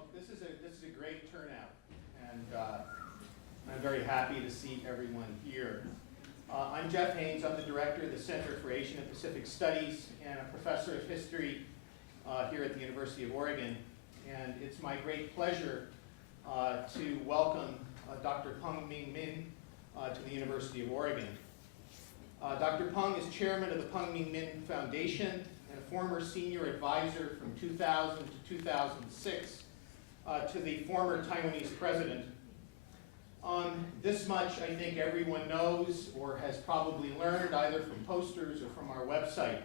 Well, this is a great turnout, and I'm very happy to see everyone here. I'm Jeff Haynes. I'm the director of the Center for Asian and Pacific Studies and a professor of history here at the University of Oregon. And it's my great pleasure to welcome Dr. Peng Mingmin to the University of Oregon. Dr. Peng is chairman of the Peng Mingmin Foundation and a former senior advisor from 2000 to 2006 to the former Taiwanese president. This much I think everyone knows or has probably learned either from posters or from our website.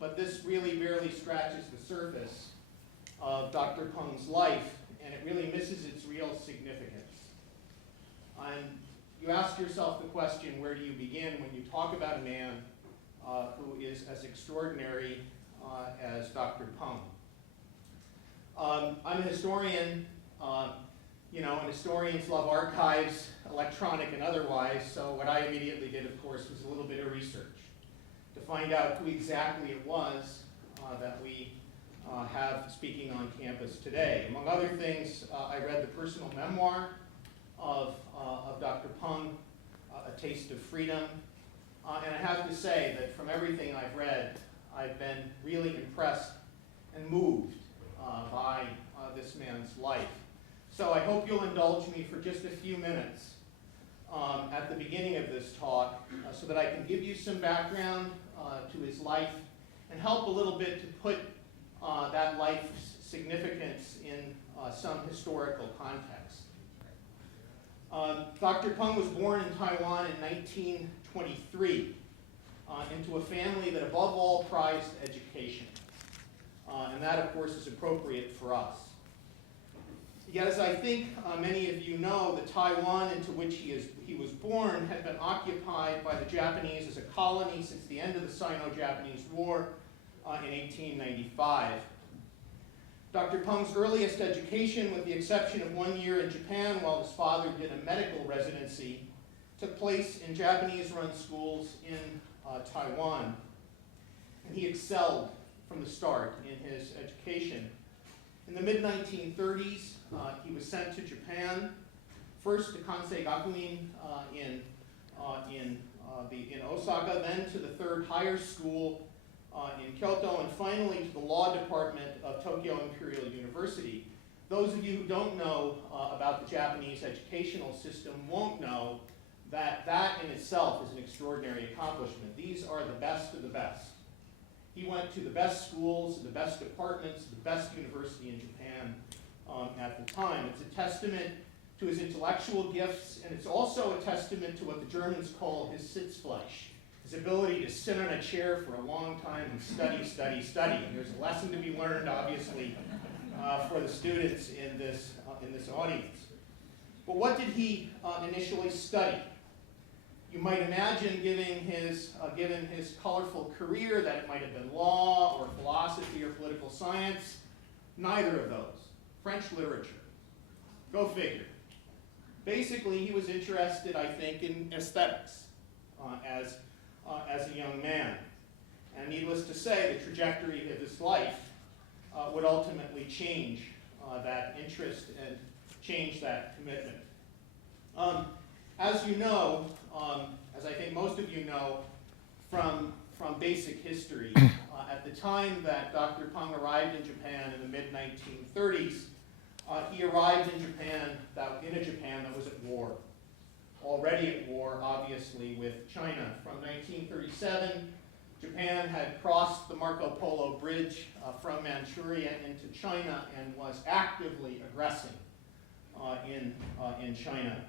But this really barely scratches the surface of Dr. Peng's life, and it really misses its real significance. You ask yourself the question, where do you begin when you talk about a man who is as extraordinary as Dr. Peng? I'm a historian, and historians love archives, electronic and otherwise, so what I immediately did, of course, was a little bit of research to find out who exactly it was that we have speaking on campus today. Among other things, I read the personal memoir of Dr. Peng, A Taste of Freedom, and I have to say that from everything I've read, I've been really impressed and moved by this man's life. So I hope you'll indulge me for just a few minutes at the beginning of this talk so that I can give you some background to his life and help a little bit to put that life's significance in some historical context. Dr. Peng was born in Taiwan in 1923 into a family that above all prized education. And that, of course, is appropriate for us. Yet, as I think many of you know, the Taiwan into which he was born had been occupied by the Japanese as a colony since the end of the Sino-Japanese War in 1895. Dr. Peng's earliest education, with the exception of 1 year in Japan while his father did a medical residency, took place in Japanese-run schools in Taiwan. And he excelled from the start in his education. In the mid-1930s, he was sent to Japan, first to Kansei Gakuin in Osaka, then to the third higher school in Kyoto, and finally to the law department of Tokyo Imperial University. Those of you who don't know about the Japanese educational system won't know that that in itself is an extraordinary accomplishment. These are the best of the best. He went to the best schools, the best departments, the best university in Japan at the time. It's a testament to his intellectual gifts, and it's also a testament to what the Germans call his Sitzfleisch, his ability to sit on a chair for a long time and study, study, study. And there's a lesson to be learned, obviously, for the students in this audience. But what did he initially study? You might imagine, given his colorful career, that it might have been law or philosophy or political science. Neither of those. French literature. Go figure. Basically, he was interested, I think, in aesthetics as a young man. And needless to say, the trajectory of his life would ultimately change that interest and change that commitment. As you know, as I think most of you know from basic history, at the time that Dr. Peng arrived in Japan in the mid-1930s, he arrived in a Japan that was at war. Already at war, obviously, with China. From 1937, Japan had crossed the Marco Polo Bridge from Manchuria into China and was actively aggressing in China.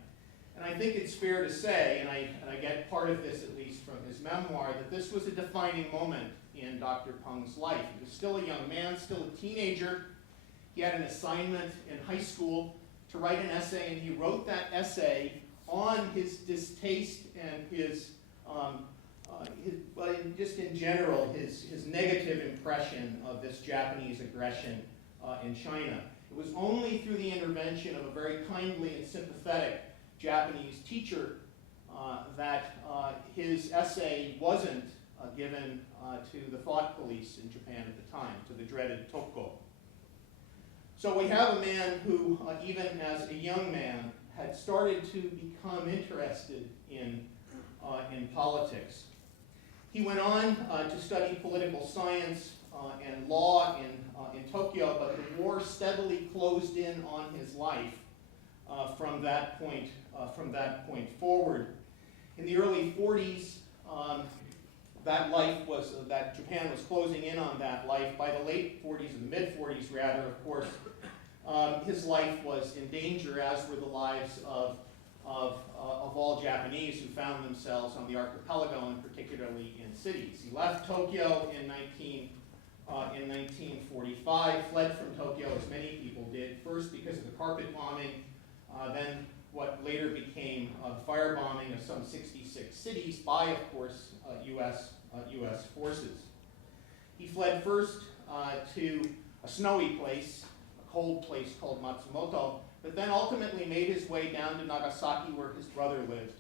And I think it's fair to say, and I get part of this at least from his memoir, that this was a defining moment in Dr. Peng's life. He was still a young man, still a teenager. He had an assignment in high school to write an essay, and he wrote that essay on his distaste and just in general, his negative impression of this Japanese aggression in China. It was only through the intervention of a very kindly and sympathetic Japanese teacher that his essay wasn't given to the thought police in Japan at the time, to the dreaded Toko. So we have a man who, even as a young man, had started to become interested in politics. He went on to study political science and law in Tokyo, but the war steadily closed in on his life from that point forward. In the early 40s, that Japan was closing in on that life. By the late 40s, and the mid 40s rather, of course, his life was in danger, as were the lives of all Japanese who found themselves on the archipelago, and particularly in cities. He left Tokyo in 1945, fled from Tokyo, as many people did, first because of the carpet bombing, then what later became the firebombing of some 66 cities by, of course, U.S. forces. He fled first to a snowy place, a cold place called Matsumoto, but then ultimately made his way down to Nagasaki, where his brother lived.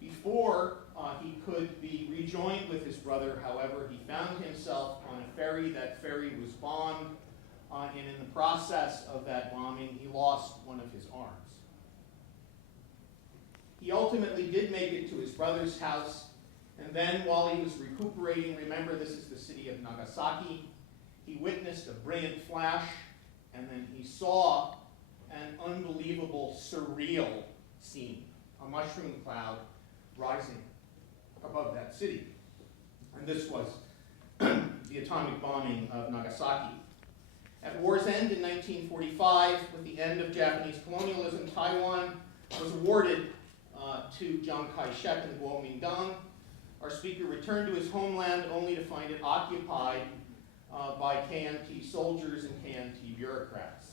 Before he could be rejoined with his brother, however, he found himself on a ferry. That ferry was bombed, and in the process of that bombing, he lost one of his arms. He ultimately did make it to his brother's house, and then while he was recuperating, remember this is the city of Nagasaki, he witnessed a brilliant flash, and then he saw an unbelievable, surreal scene, a mushroom cloud rising above that city. And this was the atomic bombing of Nagasaki. At war's end in 1945, with the end of Japanese colonialism, Taiwan was awarded to Chiang Kai-shek and the Kuomintang. Our speaker returned to his homeland only to find it occupied by KMT soldiers and KMT bureaucrats.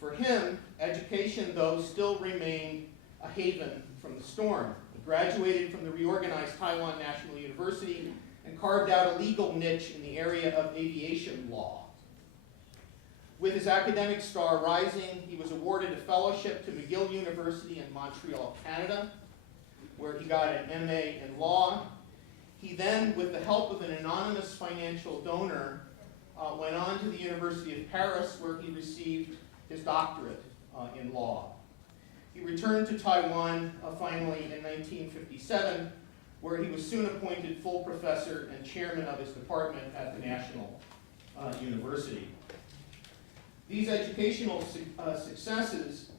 For him, education, though, still remained a haven from the storm. He graduated from the reorganized Taiwan National University and carved out a legal niche in the area of aviation law. With his academic star rising, he was awarded a fellowship to McGill University in Montreal, Canada, where he got an MA in law. He then, with the help of an anonymous financial donor, went on to the University of Paris, where he received his doctorate in law. He returned to Taiwan finally in 1957, where he was soon appointed full professor and chairman of his department at the National University. These educational successes,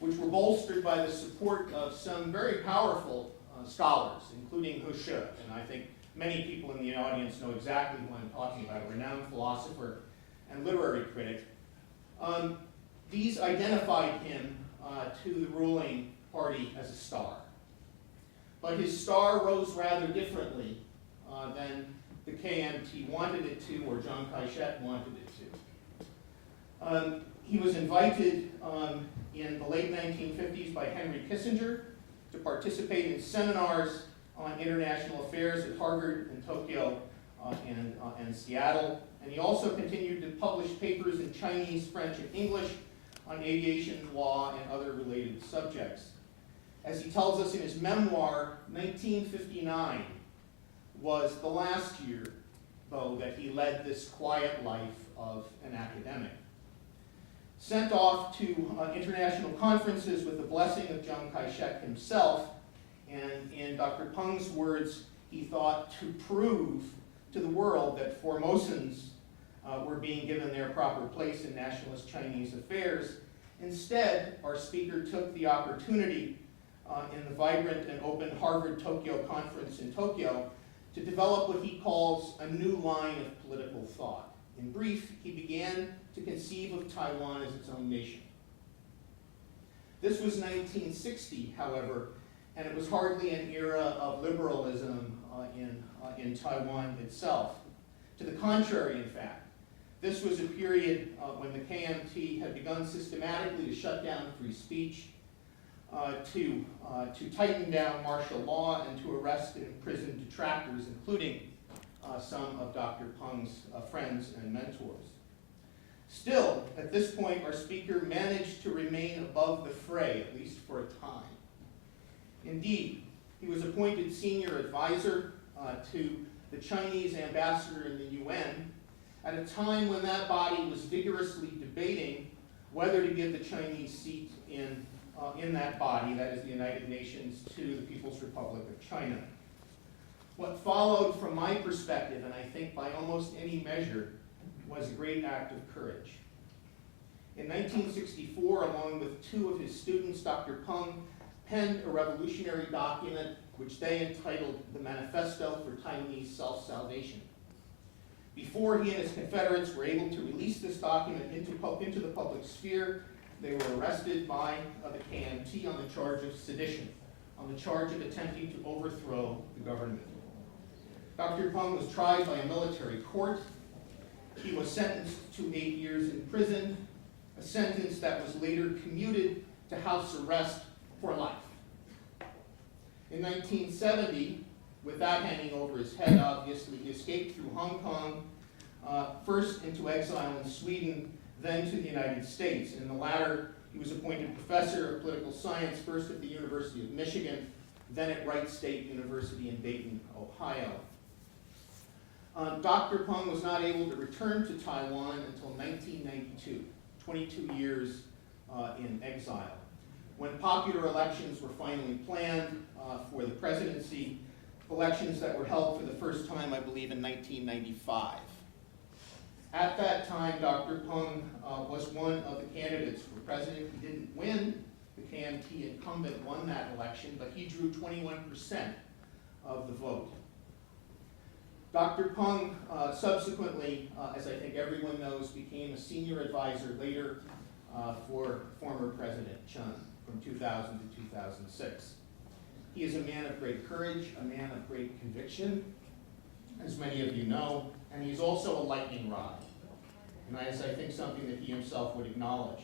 which were bolstered by the support of some very powerful scholars, including He Shi, and I think many people in the audience know exactly who I'm talking about, a renowned philosopher and literary critic. These identified him to the ruling party as a star. But his star rose rather differently than the KMT wanted it to, or Chiang Kai-shek wanted it to. He was invited in the late 1950s by Henry Kissinger to participate in seminars on international affairs at Harvard and Tokyo and Seattle. And he also continued to publish papers in Chinese, French, and English on aviation law and other related subjects. As he tells us in his memoir, 1959 was the last year, though, that he led this quiet life of an academic. Sent off to international conferences with the blessing of Chiang Kai-shek himself, and in Dr. Peng's words, he thought to prove to the world that Formosans were being given their proper place in nationalist Chinese affairs. Instead, our speaker took the opportunity in the vibrant and open Harvard-Tokyo conference in Tokyo to develop what he calls a new line of political thought. In brief, he began to conceive of Taiwan as its own nation. This was 1960, however, and it was hardly an era of liberalism in Taiwan itself. To the contrary, in fact, this was a period when the KMT had begun systematically to shut down free speech, to tighten down martial law, and to arrest and imprison detractors, including some of Dr. Peng's friends and mentors. Still, at this point, our speaker managed to remain above the fray, at least for a time. Indeed, he was appointed senior advisor to the Chinese ambassador in the UN at a time when that body was vigorously debating whether to give the Chinese seat in that body, that is the United Nations, to the People's Republic of China. What followed from my perspective, and I think by almost any measure, was a great act of courage. In 1964, along with two of his students, Dr. Peng penned a revolutionary document which they entitled the Manifesto for Taiwanese Self-Salvation. Before he and his Confederates were able to release this document into the public sphere, they were arrested by the KMT on the charge of sedition, on the charge of attempting to overthrow the government. Dr. Peng was tried by a military court. He was sentenced to 8 years in prison, a sentence that was later commuted to house arrest for life. In 1970, with that hanging over his head, obviously, he escaped through Hong Kong, first into exile in Sweden, then to the United States. In the latter, he was appointed professor of political science, first at the University of Michigan, then at Wright State University in Dayton, Ohio. Dr. Peng was not able to return to Taiwan until 1992, 22 years in exile. When popular elections were finally planned for the presidency, elections that were held for the first time, I believe, in 1995. At that time, Dr. Peng was one of the candidates for president. He didn't win. The KMT incumbent won that election, but he drew 21% of the vote. Dr. Peng subsequently, as I think everyone knows, became a senior advisor later for former President Chen from 2000 to 2006. He is a man of great courage, a man of great conviction, as many of you know, and he's also a lightning rod. And that is, I think, something that he himself would acknowledge.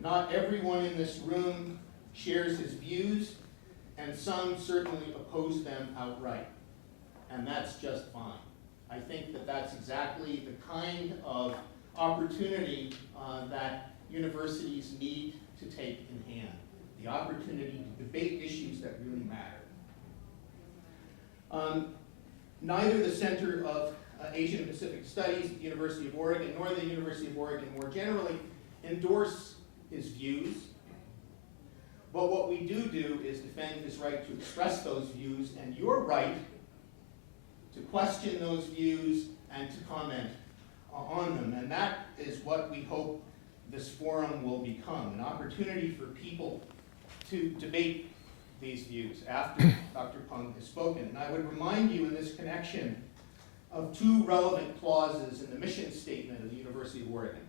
Not everyone in this room shares his views, and some certainly oppose them outright. And that's just fine. I think that that's exactly the kind of opportunity that universities need to take in hand. The opportunity to debate issues that really matter. Neither the Center of Asian and Pacific Studies at the University of Oregon nor the University of Oregon more generally endorse his views. But what we do is defend his right to express those views and your right to question those views and to comment on them. And that is what we hope this forum will become, an opportunity for people to debate these views after Dr. Peng has spoken. And I would remind you in this connection of two relevant clauses in the mission statement of the University of Oregon.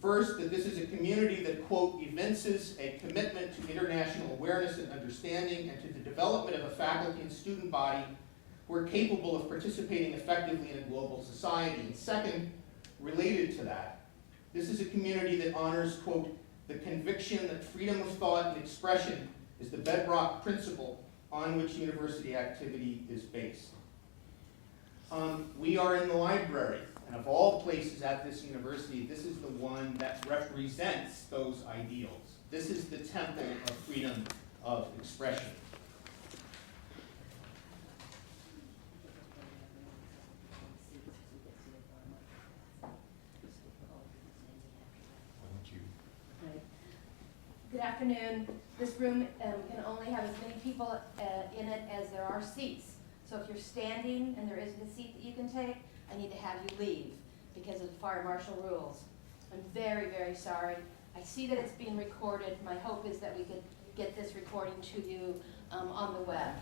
First, that this is a community that, quote, evinces a commitment to international awareness and understanding and to the development of a faculty and student body who are capable of participating effectively in a global society. And second, related to that, this is a community that honors, quote, the conviction that freedom of thought and expression is the bedrock principle on which university activity is based. We are in the library, and of all places at this university, this is the one that represents those ideals. This is the temple of freedom of expression. Good afternoon. This room can only have as many people in it as there are seats. So if you're standing and there isn't a seat that you can take, I need to have you leave because of the fire marshal rules. I'm very, very sorry. I see that it's being recorded. My hope is that we could get this recording to you on the web.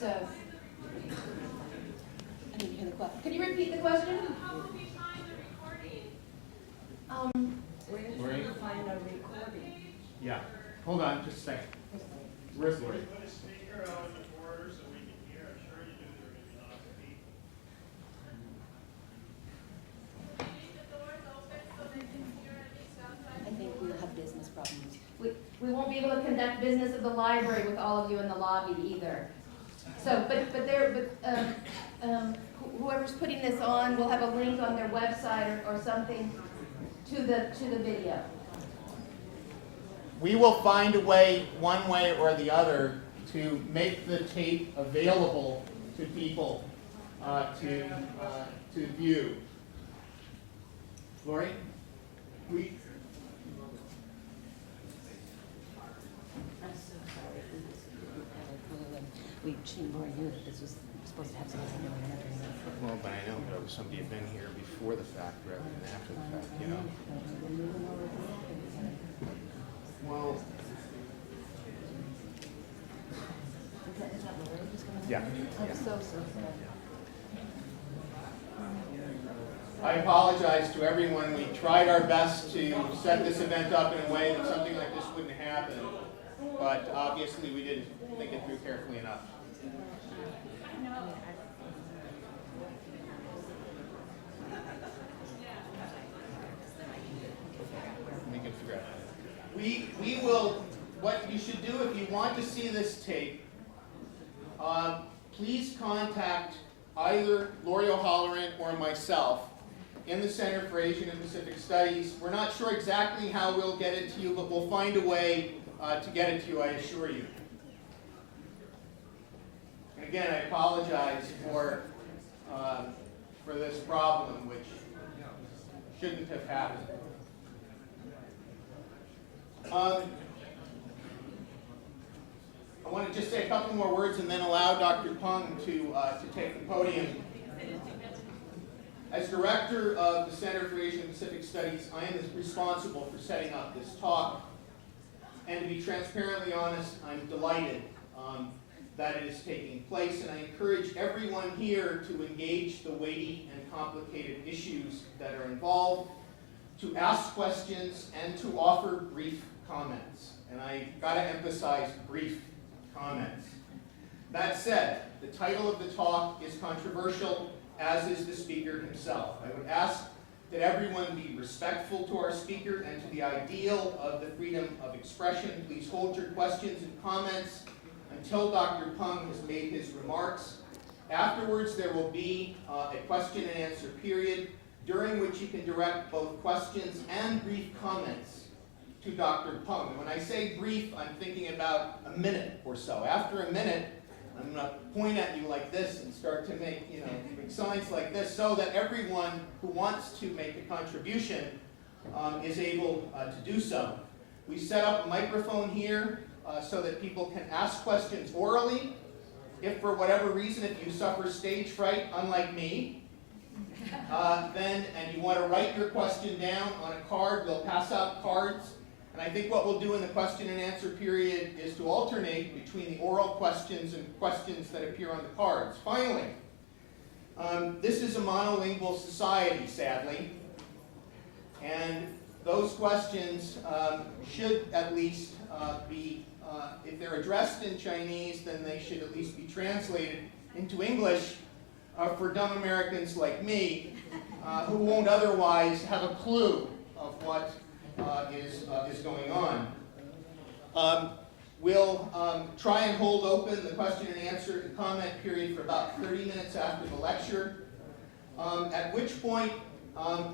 So, I didn't hear the question. Can you repeat the question? How will we find the recording? Where did you find a recording? Yeah, hold on just a second. Where's Lori? Put a speaker out in the corner so we can hear. I'm sure you do. There are going to be lots of people. Can you leave the doors open so they can hear at least outside? I think we'll have business problems. We won't be able to conduct business at the library with all of you in the lobby either. So, whoever's putting this on will have a link on their website or something to the video. We will find a way, one way or the other, to make the tape available to people to view. Lori? We chamber knew that this was supposed to have something new and entering the foot. Well, but I know, but somebody had been here before the fact rather than after the fact, you know? Well, Is that Lorraine who's going to? yeah. I'm so sorry. I apologize to everyone. We tried our best to set this event up in a way that something like this wouldn't happen, but obviously we didn't think it through carefully enough. We can figure out. We will, what you should do if you want to see this tape, please contact either Lori O'Halloran or myself in the Center for Asian and Pacific Studies. We're not sure exactly how we'll get it to you, but we'll find a way to get it to you, I assure you. And again, I apologize for this problem, which shouldn't have happened. I want to just say a couple more words and then allow Dr. Peng to take the podium. As director of the Center for Asian and Pacific Studies, I am responsible for setting up this talk. And to be transparently honest, I'm delighted that it is taking place, and I encourage everyone here to engage the weighty and complicated issues that are involved, to ask questions, and to offer brief comments. And I gotta emphasize brief comments. That said, the title of the talk is controversial, as is the speaker himself. I would ask that everyone be respectful to our speaker and to the ideal of the freedom of expression. Please hold your questions and comments until Dr. Peng has made his remarks. Afterwards, there will be a question and answer period during which you can direct both questions and brief comments to Dr. Peng. And when I say brief, I'm thinking about a minute or so. After a minute, I'm going to point at you like this and start to make, make signs like this so that everyone who wants to make a contribution is able to do so. We set up a microphone here so that people can ask questions orally. If for whatever reason, if you suffer stage fright, unlike me, and you want to write your question down on a card, we'll pass out cards. And I think what we'll do in the question and answer period is to alternate between the oral questions and questions that appear on the cards. Finally, this is a monolingual society, sadly, and those questions should at least be, if they're addressed in Chinese, then they should at least be translated into English for dumb Americans like me, who won't otherwise have a clue of what is going on. We'll try and hold open the question and answer and comment period for about 30 minutes after the lecture, at which point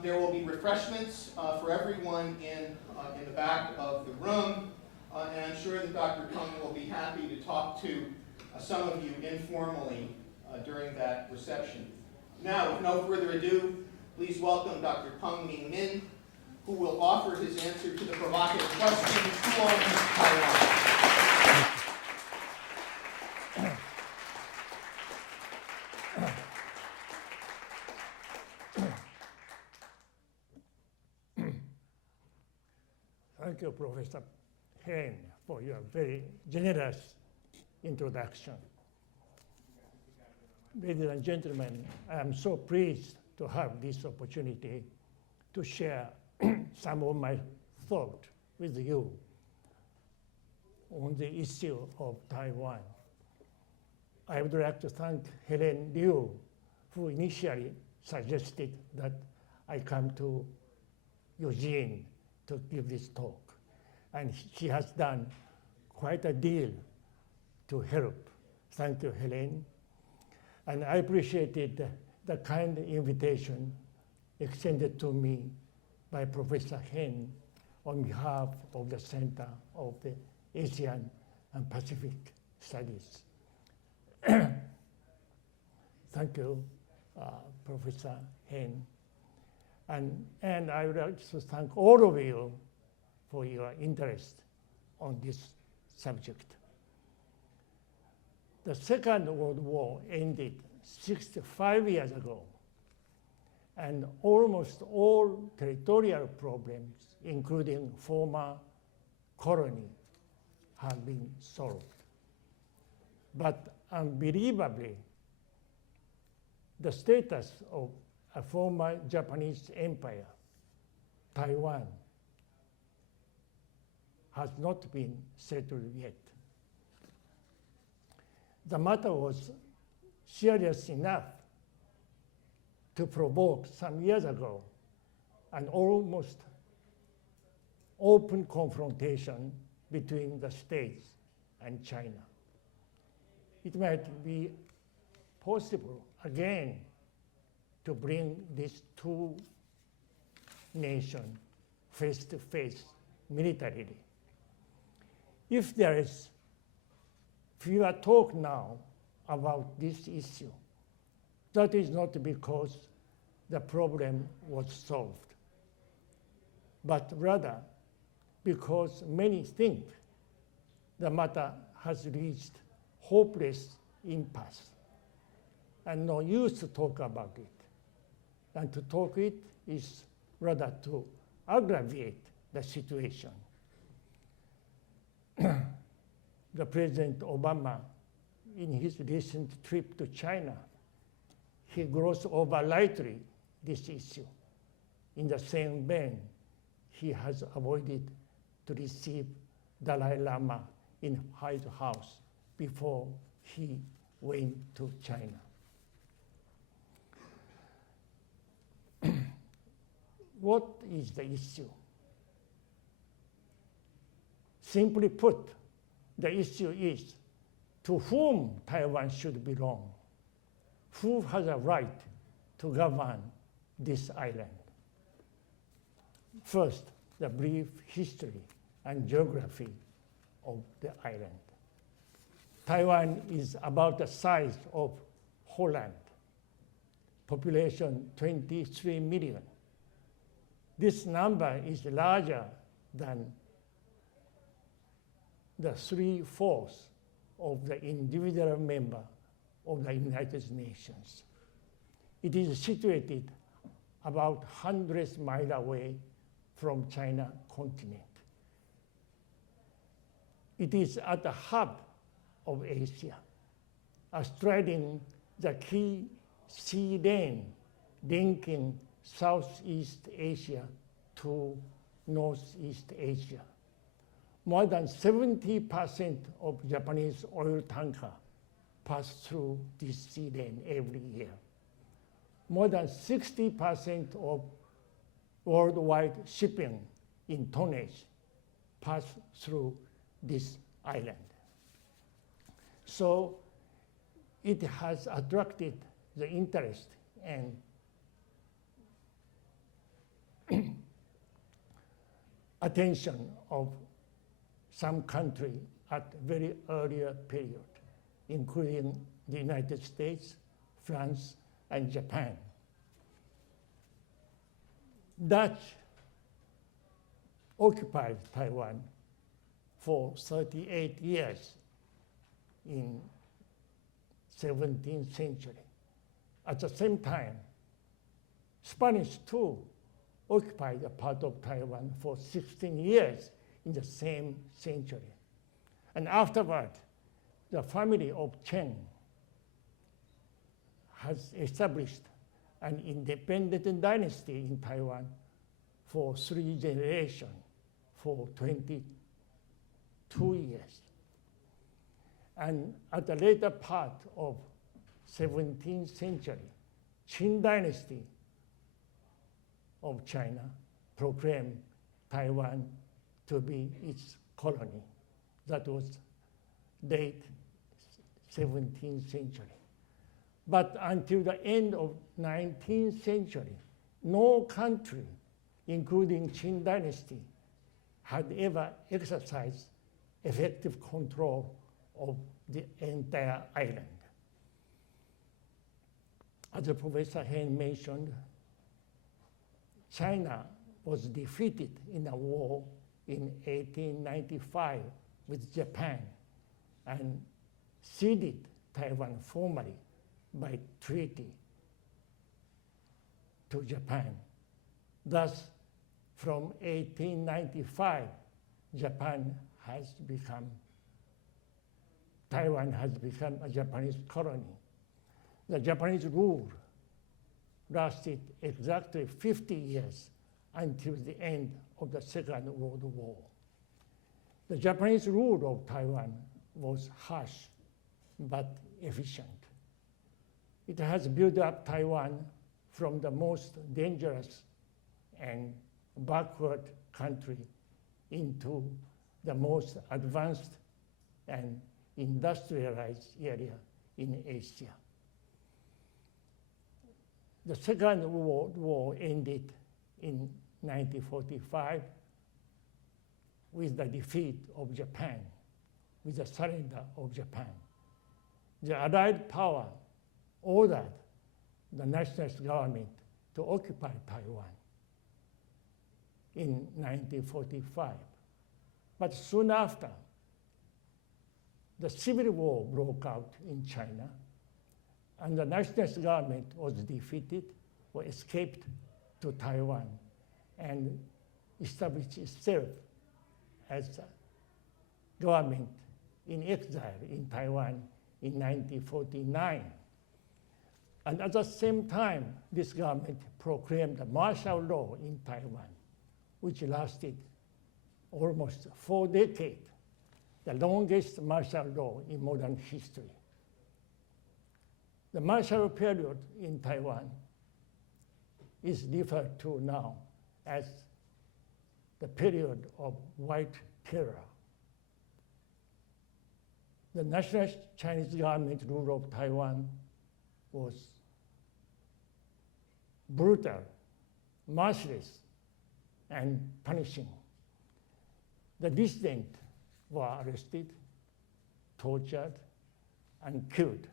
there will be refreshments for everyone in the back of the room, and I'm sure that Dr. Peng will be happy to talk to some of you informally during that reception. Now, with no further ado, please welcome Dr. Peng Mingmin, who will offer his answer to the provocative question, who owns Taiwan? Thank you, Professor Hen, for your very generous introduction. Ladies and gentlemen, I am so pleased to have this opportunity to share some of my thoughts with you on the issue of Taiwan. I would like to thank Helen Liu, who initially suggested that I come to Eugene to give this talk. And she has done quite a deal to help. Thank you, Helen. And I appreciated the kind invitation extended to me by Professor Hen on behalf of the Center of the Asian and Pacific Studies. Thank you, Professor Hen. And I would like to thank all of you for your interest on this subject. The Second World War ended 65 years ago, and almost all territorial problems, including former colony, have been solved. But unbelievably, the status of a former Japanese empire, Taiwan, has not been settled yet. The matter was serious enough to provoke some years ago an almost open confrontation between the States and China. It might be possible again to bring these two nations face to face militarily. If there is fewer talk now about this issue, that is not because the problem was solved, but rather because many think the matter has reached hopeless impasse and no use to talk about it. And to talk it is rather to aggravate the situation. The President Obama, in his recent trip to China, he glossed over lightly this issue. In the same vein, he has avoided to receive Dalai Lama in White House before he went to China. What is the issue? Simply put, the issue is to whom Taiwan should belong, who has a right to govern this island. First, the brief history and geography of the island. Taiwan is about the size of Holland, population 23 million. This number is larger than the 3/4 of the individual member of the United Nations. It is situated about 100 miles away from China continent. It is at the hub of Asia, straddling the key sea lane linking Southeast Asia to Northeast Asia. More than 70% of Japanese oil tankers pass through this sea lane every year. More than 60% of worldwide shipping in tonnage pass through this island. So it has attracted the interest and attention of some country at very earlier period, including the United States, France, and Japan. Dutch occupied Taiwan for 38 years in 17th century. At the same time, Spanish too occupied a part of Taiwan for 16 years in the same century. And afterward, the family of Chen has established an independent dynasty in Taiwan for 3 generations, for 22 years. And at the later part of 17th century, Qing dynasty of China proclaimed Taiwan to be its colony. That was late 17th century. But until the end of 19th century, no country, including Qing dynasty, had ever exercised effective control of the entire island. As Professor Hen mentioned, China was defeated in a war in 1895 with Japan and ceded Taiwan formally by treaty to Japan. Thus, from 1895, Taiwan has become a Japanese colony. The Japanese rule lasted exactly 50 years until the end of the Second World War. The Japanese rule of Taiwan was harsh but efficient. It has built up Taiwan from the most dangerous and backward country into the most advanced and industrialized area in Asia. The Second World War ended in 1945 with the defeat of Japan, with the surrender of Japan. The Allied power ordered the nationalist government to occupy Taiwan in 1945. But soon after, the civil war broke out in China, and the nationalist government was defeated or escaped to Taiwan and established itself as a government in exile in Taiwan in 1949. And at the same time, this government proclaimed the martial law in Taiwan, which lasted almost 4 decades, the longest martial law in modern history. The martial period in Taiwan is referred to now as the period of white terror. The nationalist Chinese government rule of Taiwan was brutal, merciless, and punishing. The dissidents were arrested, tortured, and killed.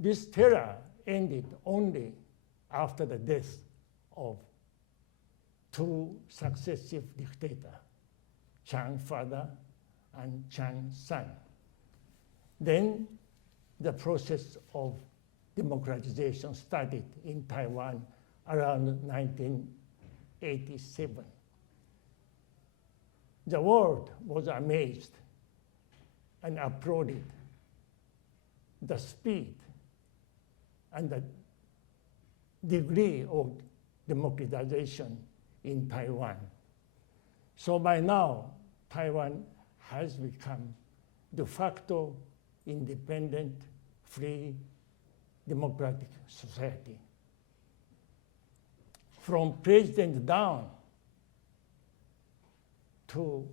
This terror ended only after the death of 2 successive dictators, Chiang father and Chiang son. Then the process of democratization started in Taiwan around 1987. The world was amazed and applauded the speed and the degree of democratization in Taiwan. So by now, Taiwan has become de facto independent, free, democratic society. From president down to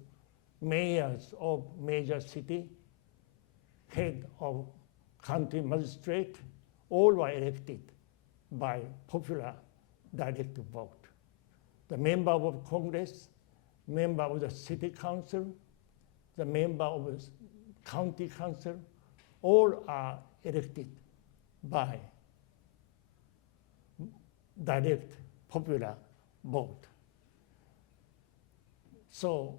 mayors of major city, head of county magistrate, all were elected by popular direct vote. The member of Congress, member of the city council, the member of the county council, all are elected by direct popular vote. So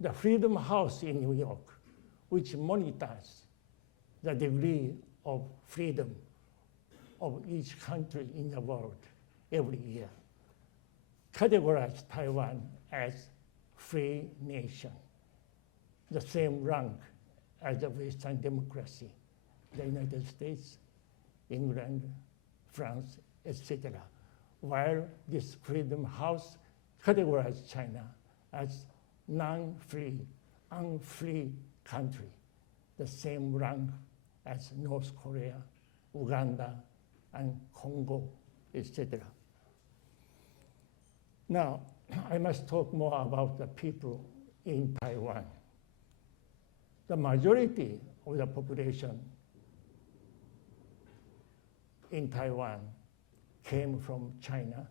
the Freedom House in New York, which monitors the degree of freedom of each country in the world every year, categorized Taiwan as free nation, the same rank as the Western democracy, the United States, England, France, etc. While this Freedom House categorized China as non-free, unfree country, the same rank as North Korea, Uganda, and Congo, etc. Now, I must talk more about the people in Taiwan. The majority of the population in Taiwan came from China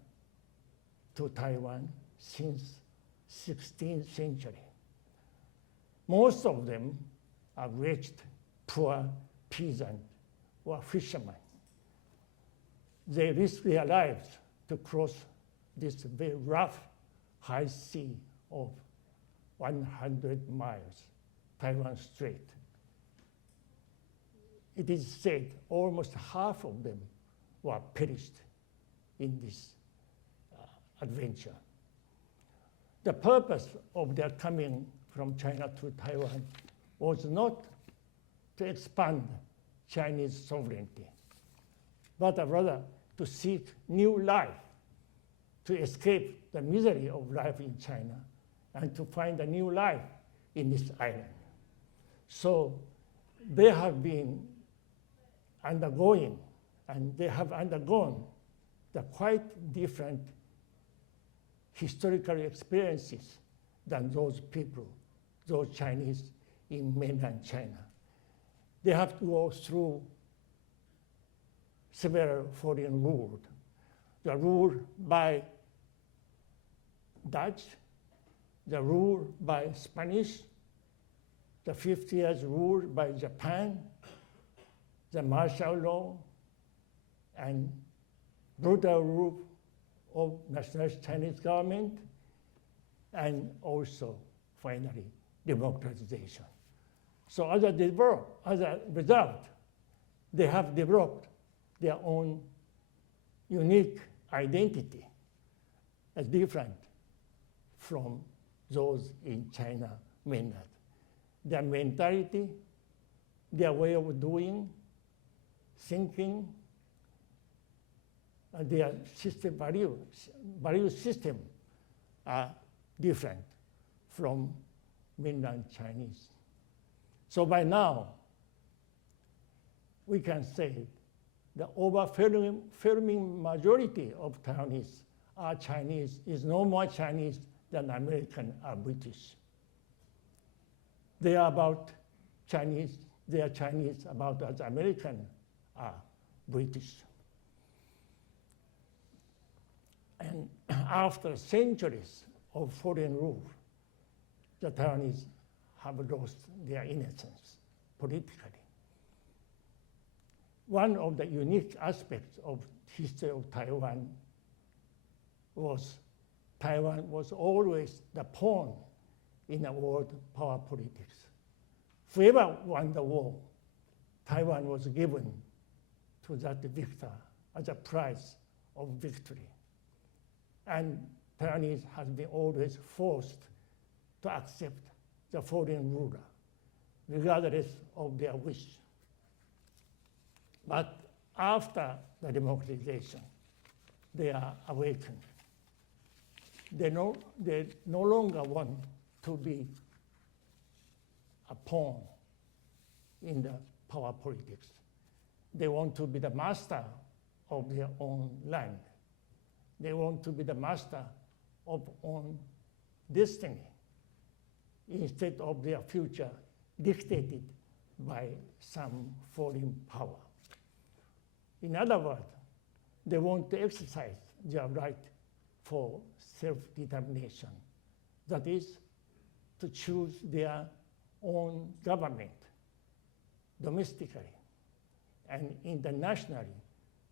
to Taiwan since 16th century. Most of them are wretched, poor peasants or fishermen. They risk their lives to cross this very rough high sea of 100 miles Taiwan Strait. It is said almost half of them were perished in this adventure. The purpose of their coming from China to Taiwan was not to expand Chinese sovereignty, but rather to seek new life, to escape the misery of life in China, and to find a new life in this island. So they have been undergoing, and they have undergone the quite different historical experiences than those people, those Chinese in mainland China. They have to go through several foreign rule. The rule by Dutch, the rule by Spanish, the 50 years rule by Japan, the martial law, and brutal rule of nationalist Chinese government, and also, finally, democratization. So as a result, they have developed their own unique identity as different from those in China mainland. Their mentality, their way of doing, thinking, their system value system are different from mainland Chinese. So by now, we can say the overwhelming majority of Taiwanese are Chinese, is no more Chinese than American or British. They are about Chinese, they are Chinese about as American are British. And after centuries of foreign rule, the Taiwanese have lost their innocence politically. One of the unique aspects of history of Taiwan was Taiwan was always the pawn in a world power politics. Whoever won the war, Taiwan was given to that victor as a prize of victory. And Taiwanese has been always forced to accept the foreign ruler, regardless of their wish. But after the democratization, they are awakened. They no longer want to be a pawn in the power politics. They want to be the master of their own land. They want to be the master of own destiny instead of their future dictated by some foreign power. In other words, they want to exercise their right for self-determination. That is, to choose their own government domestically and internationally,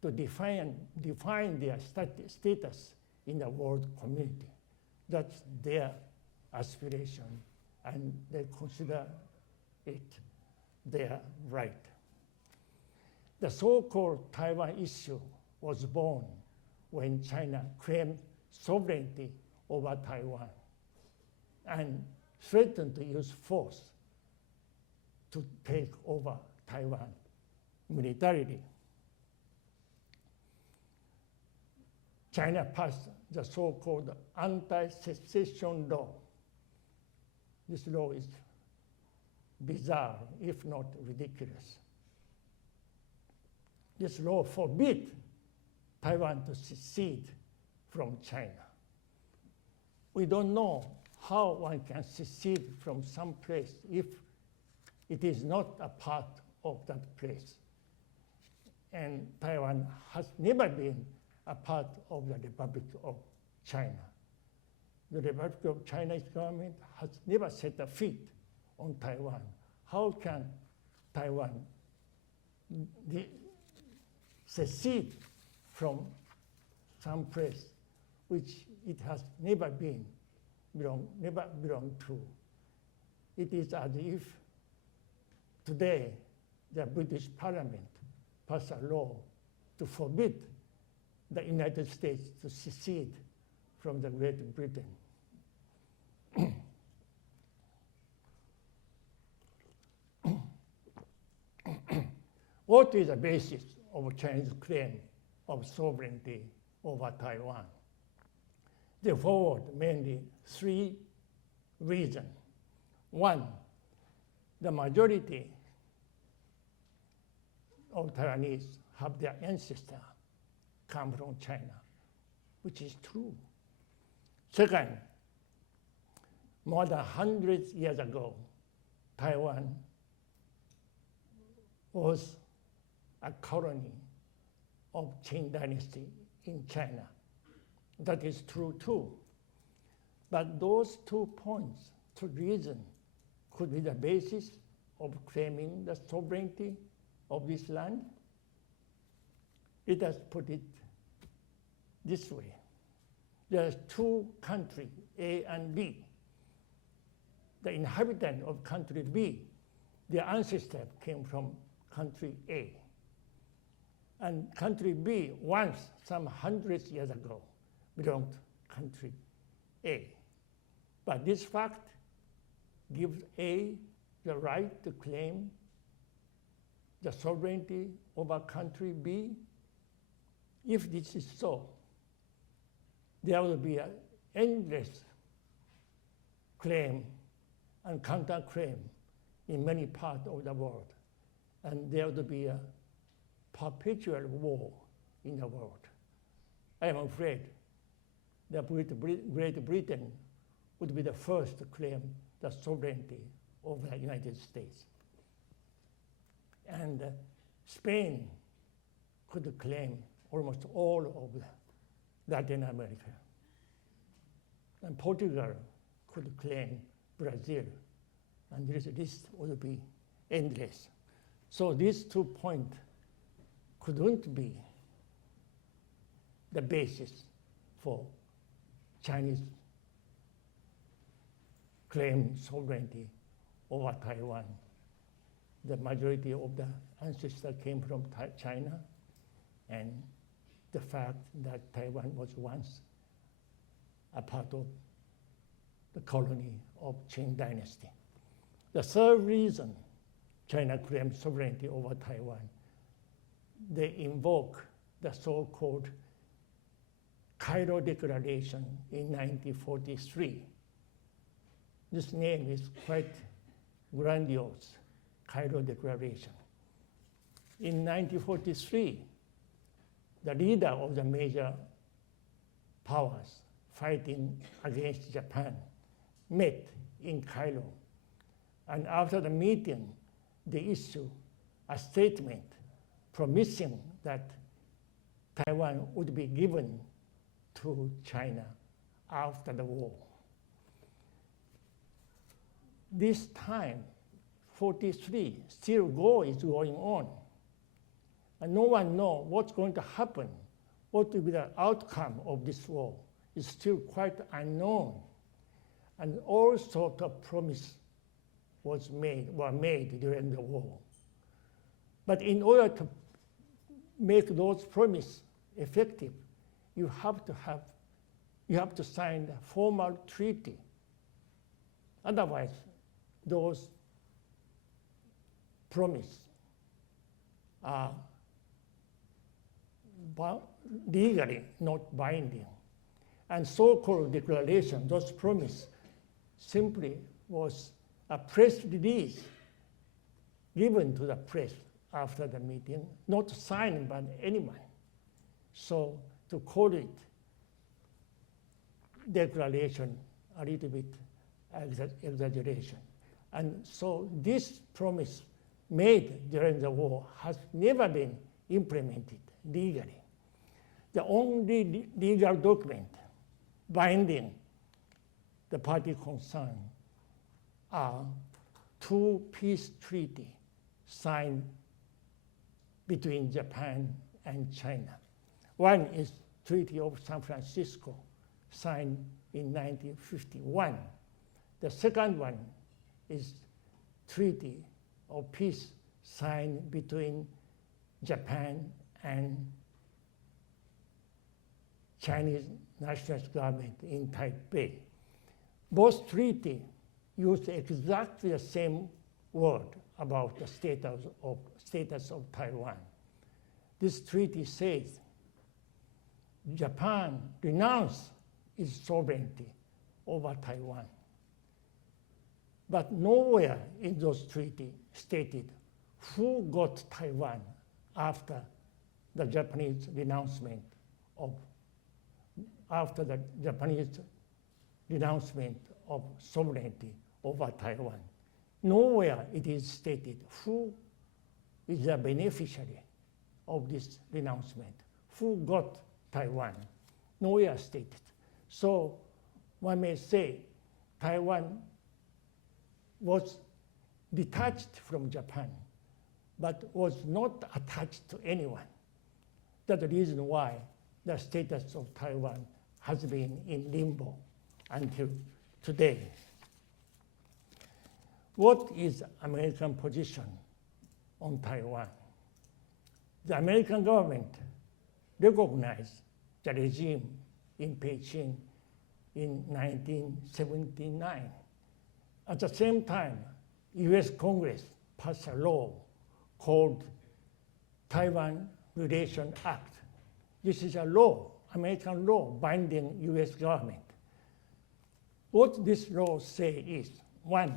to define their status in the world community. That's their aspiration, and they consider it their right. The so-called Taiwan issue was born when China claimed sovereignty over Taiwan and threatened to use force to take over Taiwan militarily. China passed the so-called anti-secession law. This law is bizarre, if not ridiculous. This law forbids Taiwan to secede from China. We don't know how one can secede from some place if it is not a part of that place. And Taiwan has never been a part of the Republic of China. The Republic of China's government has never set a feet on Taiwan. How can Taiwan secede from some place which it has never belonged to? It is as if today, the British Parliament passed a law to forbid the United States to secede from the Great Britain. What is the basis of Chinese claim of sovereignty over Taiwan? They forward mainly three reasons. One, the majority of Taiwanese have their ancestors come from China, which is true. Second, more than 100 years ago, Taiwan was a colony of Qing dynasty in China. That is true too. But those 2 points, 2 reasons, could be the basis of claiming the sovereignty of this land. Let us put it this way. There are 2 countries, A and B. The inhabitant of country B, their ancestors came from country A. And country B, once, some hundreds years ago, belonged to country A. But this fact gives A the right to claim the sovereignty over country B. If this is so, there will be an endless claim and counterclaim in many parts of the world. And there will be a perpetual war in the world. I am afraid that Great Britain would be the first to claim the sovereignty of the United States. And Spain could claim almost all of Latin America. And Portugal could claim Brazil. And this list would be endless. So these 2 points couldn't be the basis for Chinese claim sovereignty over Taiwan. The majority of the ancestors came from China, and the fact that Taiwan was once a part of the colony of Qing dynasty. The third reason China claims sovereignty over Taiwan, they invoke the so-called Cairo Declaration in 1943. This name is quite grandiose, Cairo Declaration. In 1943, the leader of the major powers fighting against Japan met in Cairo. And after the meeting, they issued a statement promising that Taiwan would be given to China after the war. This time, 43, still war is going on. And no one knows what's going to happen. What will be the outcome of this war is still quite unknown. And all sorts of promises were made during the war. But in order to make those promises effective, you have to sign a formal treaty. Otherwise, those promises are legally not binding. And so-called declaration, those promises simply was a press release given to the press after the meeting, not signed by anyone. So to call it declaration, a little bit exaggeration. And so this promise made during the war has never been implemented legally. The only legal document binding the party concerned are 2 peace treaties signed between Japan and China. One is Treaty of San Francisco, signed in 1951. The second one is Treaty of peace signed between Japan and Chinese nationalist government in Taipei. Both treaties use exactly the same word about the status of Taiwan. This treaty says Japan renounced its sovereignty over Taiwan. But nowhere in those treaties stated who got Taiwan after the Japanese renouncement of sovereignty over Taiwan. Nowhere it is stated who is the beneficiary of this renouncement, who got Taiwan. Nowhere stated. So one may say Taiwan was detached from Japan, but was not attached to anyone. That's the reason why the status of Taiwan has been in limbo until today. What is American position on Taiwan? The American government recognized the regime in Beijing in 1979. At the same time, US Congress passed a law called Taiwan Relation Act. This is a law, American law, binding US government. What this law says is, one,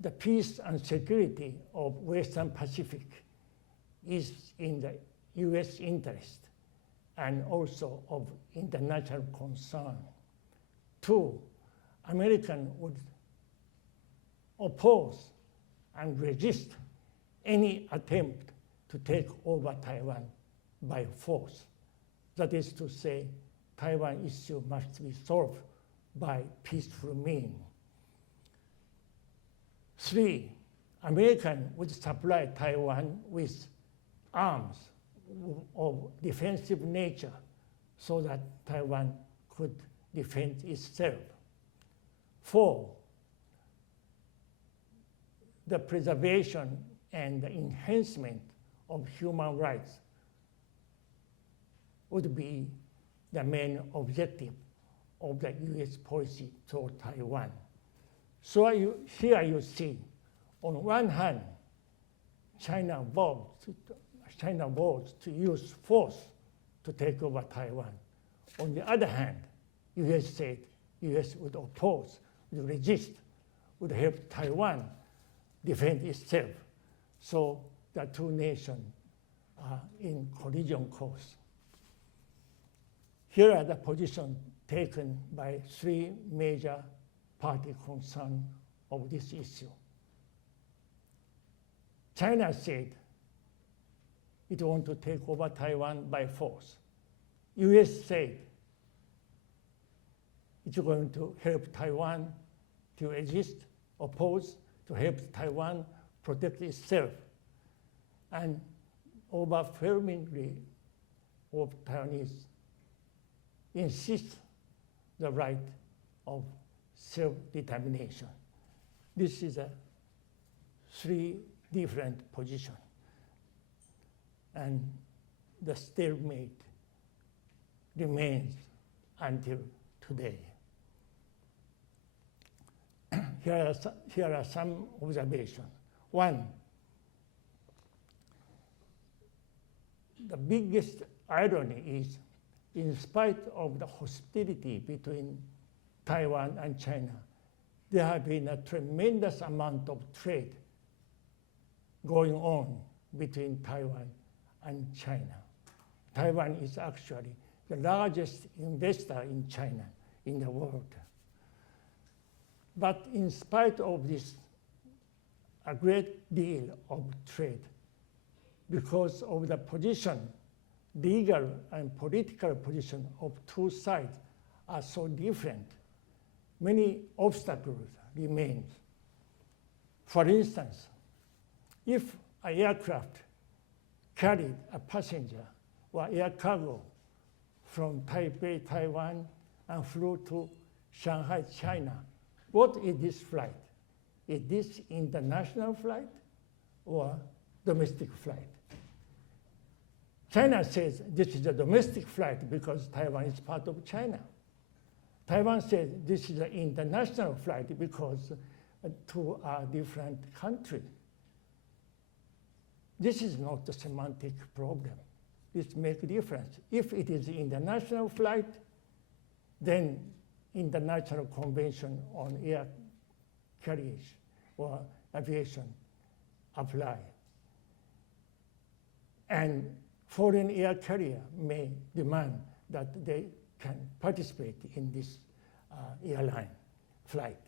the peace and security of Western Pacific is in the US interest and also of international concern. Two, Americans would oppose and resist any attempt to take over Taiwan by force. That is to say, Taiwan issue must be solved by peaceful means. Three, Americans would supply Taiwan with arms of defensive nature so that Taiwan could defend itself. Four, the preservation and the enhancement of human rights would be the main objective of the US policy toward Taiwan. So here you see, on one hand, China vowed to use force to take over Taiwan. On the other hand, US said US would oppose, would resist, would help Taiwan defend itself. So the two nations are in collision course. Here are the positions taken by three major parties concerned of this issue. China said it wants to take over Taiwan by force. US said it's going to help Taiwan to resist, oppose, to help Taiwan protect itself. And overwhelmingly of Taiwanese insist the right of self-determination. This is a three different positions. And the stalemate remains until today. Here are some observations. One, the biggest irony is, in spite of the hostility between Taiwan and China, there has been a tremendous amount of trade going on between Taiwan and China. Taiwan is actually the largest investor in China in the world. But in spite of this, a great deal of trade, because of the position, legal and political position of two sides are so different, many obstacles remain. For instance, if an aircraft carried a passenger or air cargo from Taipei, Taiwan, and flew to Shanghai, China, what is this flight? is this international flight or domestic flight? China says this is a domestic flight because Taiwan is part of China. Taiwan says this is an international flight because two are different countries. This is not a semantic problem. This makes a difference. If it is an international flight, then International Convention on Air Carriage or Aviation apply. And foreign air carrier may demand that they can participate in this airline flight.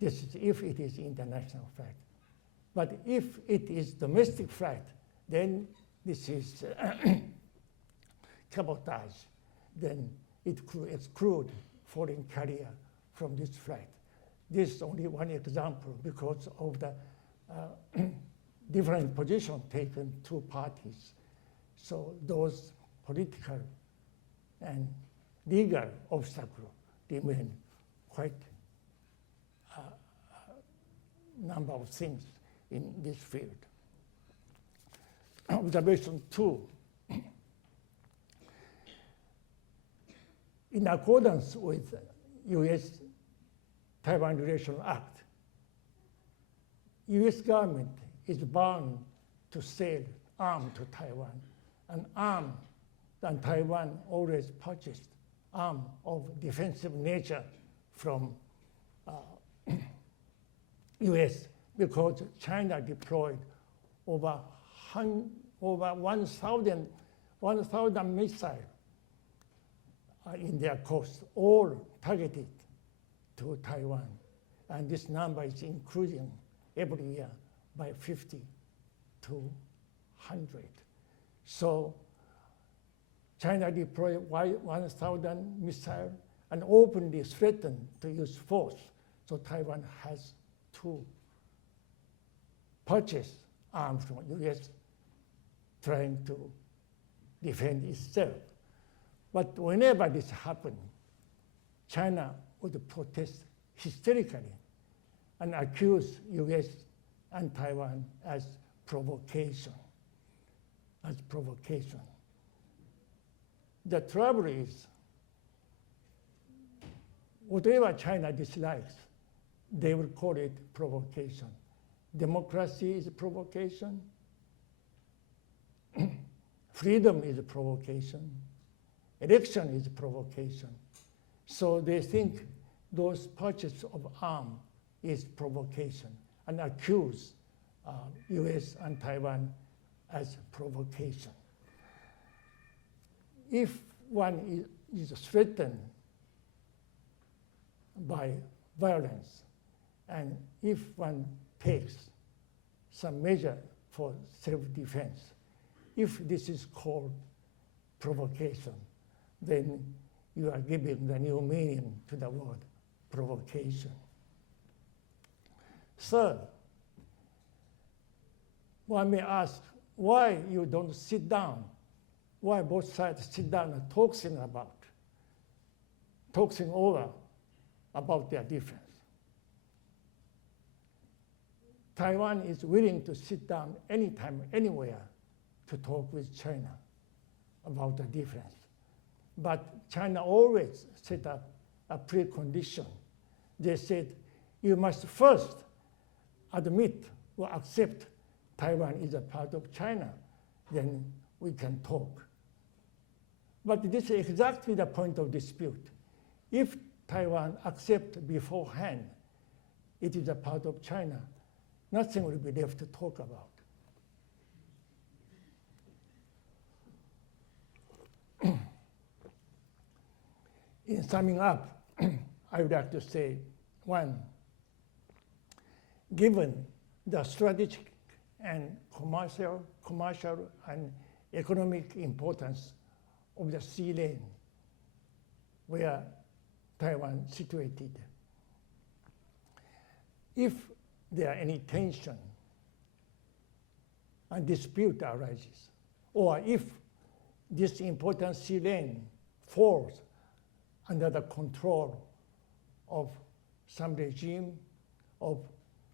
This is if it is international flight. But if it is domestic flight, then this is cabotage. Then it could exclude foreign carrier from this flight. This is only one example because of the different position taken two parties. So those political and legal obstacles remain quite a number of things in this field. Observation 2. In accordance with U.S.-Taiwan Relations Act, U.S. government is bound to sell arms to Taiwan, and Taiwan always purchased arms of defensive nature from U.S. because China deployed over 1,000 missiles in their coast, all targeted to Taiwan. And this number is increasing every year by 50 to 100. So China deployed 1,000 missiles and openly threatened to use force. So Taiwan has to purchase arms from U.S. trying to defend itself. But whenever this happened, China would protest hysterically and accuse U.S. and Taiwan as provocation. The trouble is, whatever China dislikes, they will call it provocation. Democracy is a provocation. Freedom is a provocation. Election is a provocation. So they think those purchase of arms is provocation and accuse U.S. and Taiwan as provocation. If one is threatened by violence, and if one takes some measure for self-defense, if this is called provocation, then you are giving the new meaning to the word provocation. Third, one may ask why you don't sit down, why both sides sit down and talking over about their difference. Taiwan is willing to sit down anytime, anywhere to talk with China about the difference. But China always set up a precondition. They said, you must first admit or accept Taiwan is a part of China, then we can talk. But this is exactly the point of dispute. If Taiwan accepts beforehand it is a part of China, nothing will be left to talk about. In summing up, I would like to say, one, given the strategic and commercial and economic importance of the sea lane where Taiwan is situated, if there are any tension and dispute arises, or if this important sea lane falls under the control of some regime of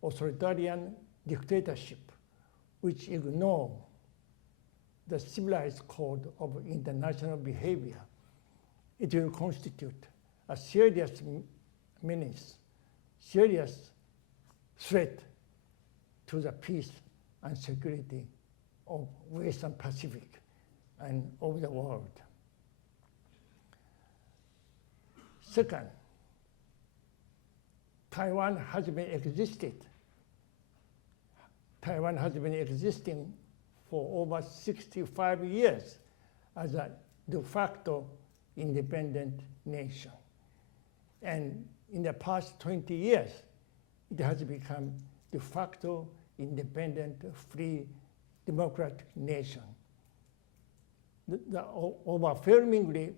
authoritarian dictatorship which ignore the civilized code of international behavior, it will constitute a serious menace, serious threat to the peace and security of Western Pacific and of the world. Second, Taiwan has been existing for over 65 years as a de facto independent nation. And in the past 20 years, it has become de facto independent, free, democratic nation. Overwhelmingly,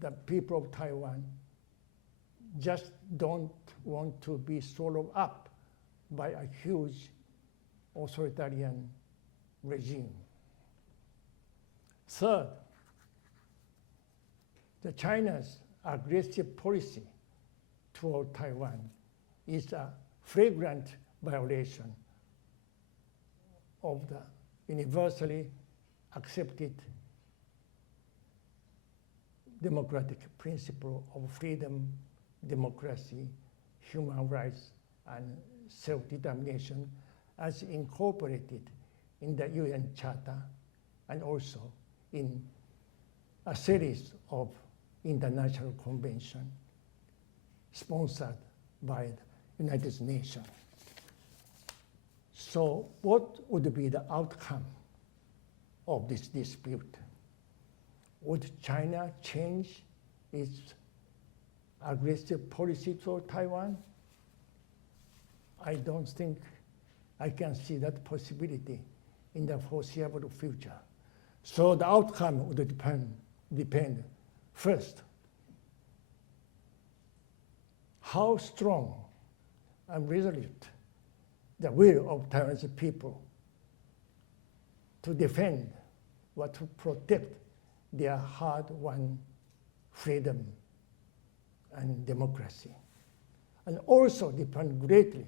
the people of Taiwan just don't want to be swallowed up by a huge authoritarian regime. Third, China's aggressive policy toward Taiwan is a flagrant violation of the universally accepted democratic principle of freedom, democracy, human rights, and self-determination as incorporated in the UN Charter and also in a series of international conventions sponsored by the United Nations. So what would be the outcome of this dispute? Would China change its aggressive policy toward Taiwan? I don't think I can see that possibility in the foreseeable future. So the outcome would depend first, how strong and resolute the will of Taiwanese people to defend or to protect their hard-won freedom and democracy. And also depend greatly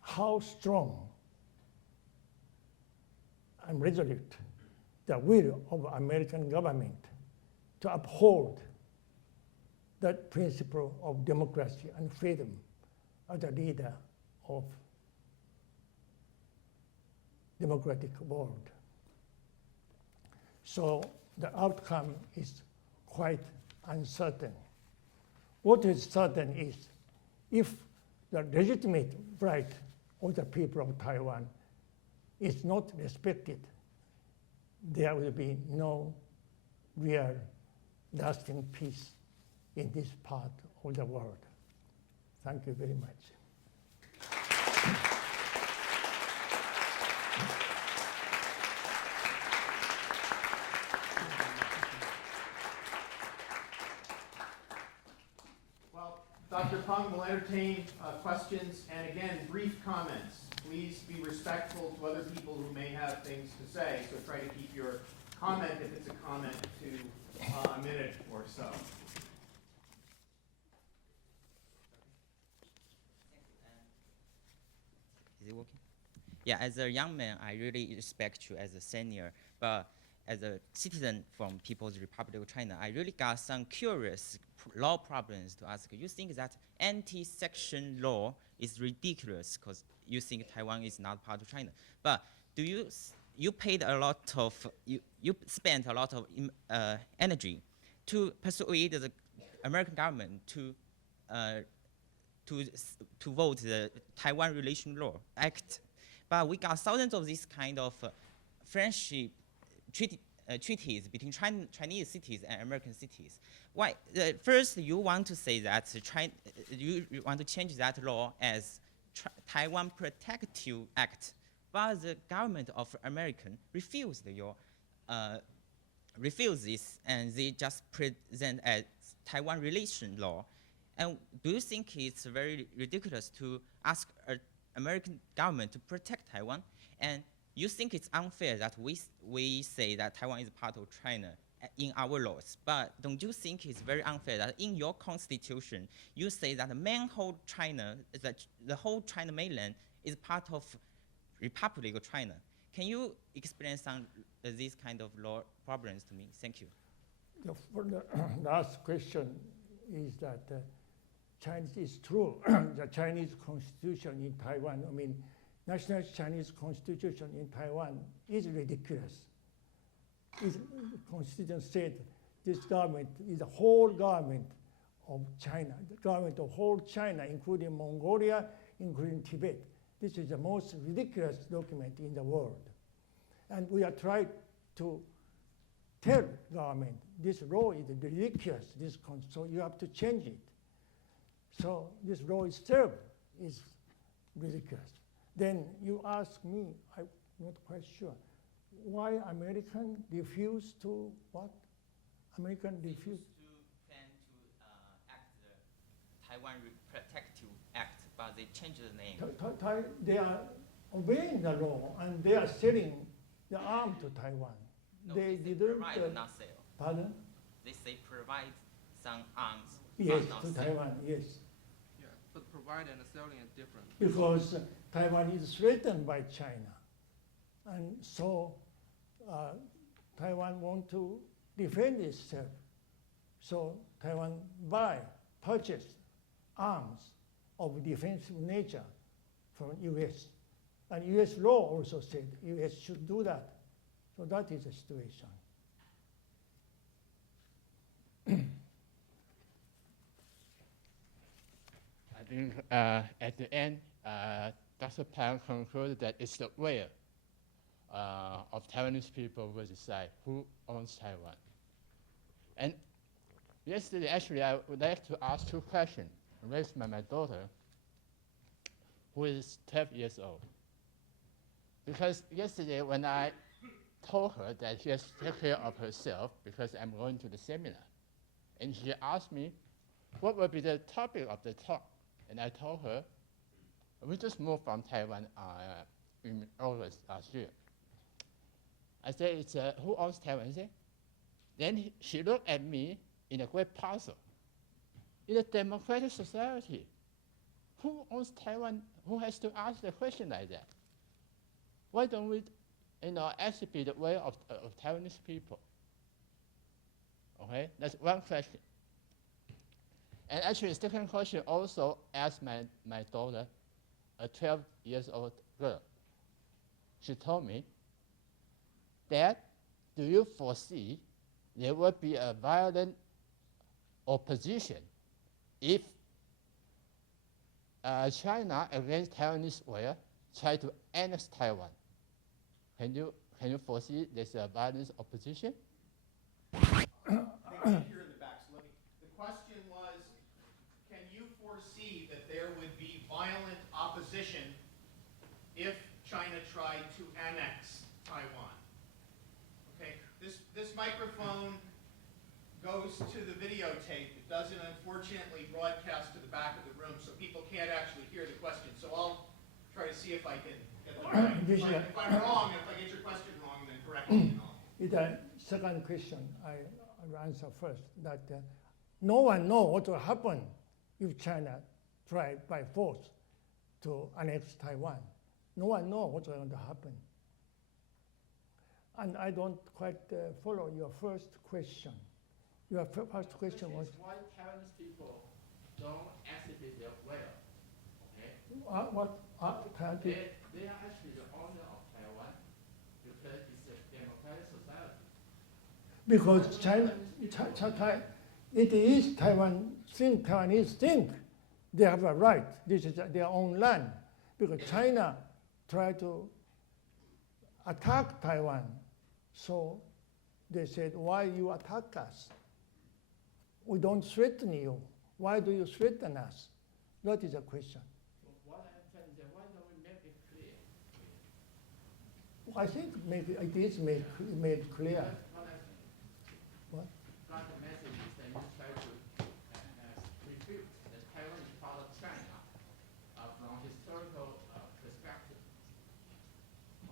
how strong and resolute the will of American government to uphold that principle of democracy and freedom as a leader of democratic world. So the outcome is quite uncertain. What is certain is if the legitimate right of the people of Taiwan is not respected, there will be no real lasting peace in this part of the world. Thank you very much. Well, Dr. Peng will entertain questions and, again, brief comments. Please be respectful to other people who may have things to say, so try to keep your comment, if it's a comment, to a minute or so. Is it working? Yeah, as a young man, I really respect you as a senior, but as a citizen from People's Republic of China, I really got some curious law problems to ask. You think that anti-section law is ridiculous because you think Taiwan is not part of China, but do you paid a lot of, you spent a lot of energy to persuade the American government to vote the Taiwan Relation Law Act, but we got thousands of these kind of friendship treaties between Chinese cities and American cities. Why? First, you want to say that you want to change that law as Taiwan Protective Act, but the government of American refused this, and they just present as Taiwan Relation Law. And do you think it's very ridiculous to ask American government to protect Taiwan? And you think it's unfair that we say that Taiwan is part of China in our laws. But don't you think it's very unfair that in your constitution you say that the main whole China, that the whole China mainland is part of Republic of China? Can you explain some these kind of law problems to me? Thank you. For the last question is that Chinese is true. The Chinese constitution in Taiwan, I mean, national Chinese constitution in Taiwan is ridiculous. The constitution said this government is the whole government of China, the government of whole China, including Mongolia, including Tibet. This is the most ridiculous document in the world. And we are trying to tell government this law is ridiculous, so you have to change it. So this law itself is ridiculous. Then you ask me, I'm not quite sure, why American refuse to what? American refuse? To plan to act the Taiwan Protective Act, but they changed the name. They are obeying the law and they are selling the arm to Taiwan. No, they say didn't. provide, not sell. Pardon? They say provide some arms, Yes, but not to sell. Taiwan, yes. Yeah, but provide and selling are different. Because Taiwan is threatened by China. And so Taiwan want to defend itself. So Taiwan purchase arms of defensive nature from US. And US law also said US should do that. So that is the situation. I think at the end, Dr. Peng concluded that it's the will of Taiwanese people will decide who owns Taiwan. And yesterday, actually, I would like to ask two questions raised by my daughter, who is 12 years old. Because yesterday, when I told her that she has to take care of herself because I'm going to the seminar, and she asked me, what will be the topic of the talk? And I told her, we just moved from Taiwan in August last year. I said, it's who owns Taiwan? Then she looked at me in a great puzzle. In a democratic society, who owns Taiwan? Who has to ask the question like that? Why don't we, actually be the way of Taiwanese people? Okay, that's one question. And actually, the second question also asked my daughter, a 12 years old girl. She told me, Dad, do you foresee there will be a violent opposition if China against Taiwanese will try to annex Taiwan? Can you foresee there's a violent opposition? I think here in the back. So the question was, can you foresee that there would be violent opposition if China tried to annex Taiwan? Okay, this microphone goes to the videotape. It doesn't unfortunately broadcast to the back of the room, so people can't actually hear the question. So I'll try to see if I can get them right. If I'm wrong, if I get your question wrong, then correct me. The second question I will answer first, that no one knows what will happen if China try by force to annex Taiwan. No one knows what's going to happen. And I don't quite follow your first question. Your first question was? Why Taiwanese people don't exhibit their will, okay? They are actually the owner of Taiwan because it's a democratic society. Because it is Taiwanese think they have a right. This is their own land. Because China tried to attack Taiwan. So they said, why you attack us? We don't threaten you. Why do you threaten us? That is a question. What I'm trying to say, why don't we make it clear? I think maybe it is made clear. What? Got the message is that you try to refute that Taiwan is part of China from historical perspective.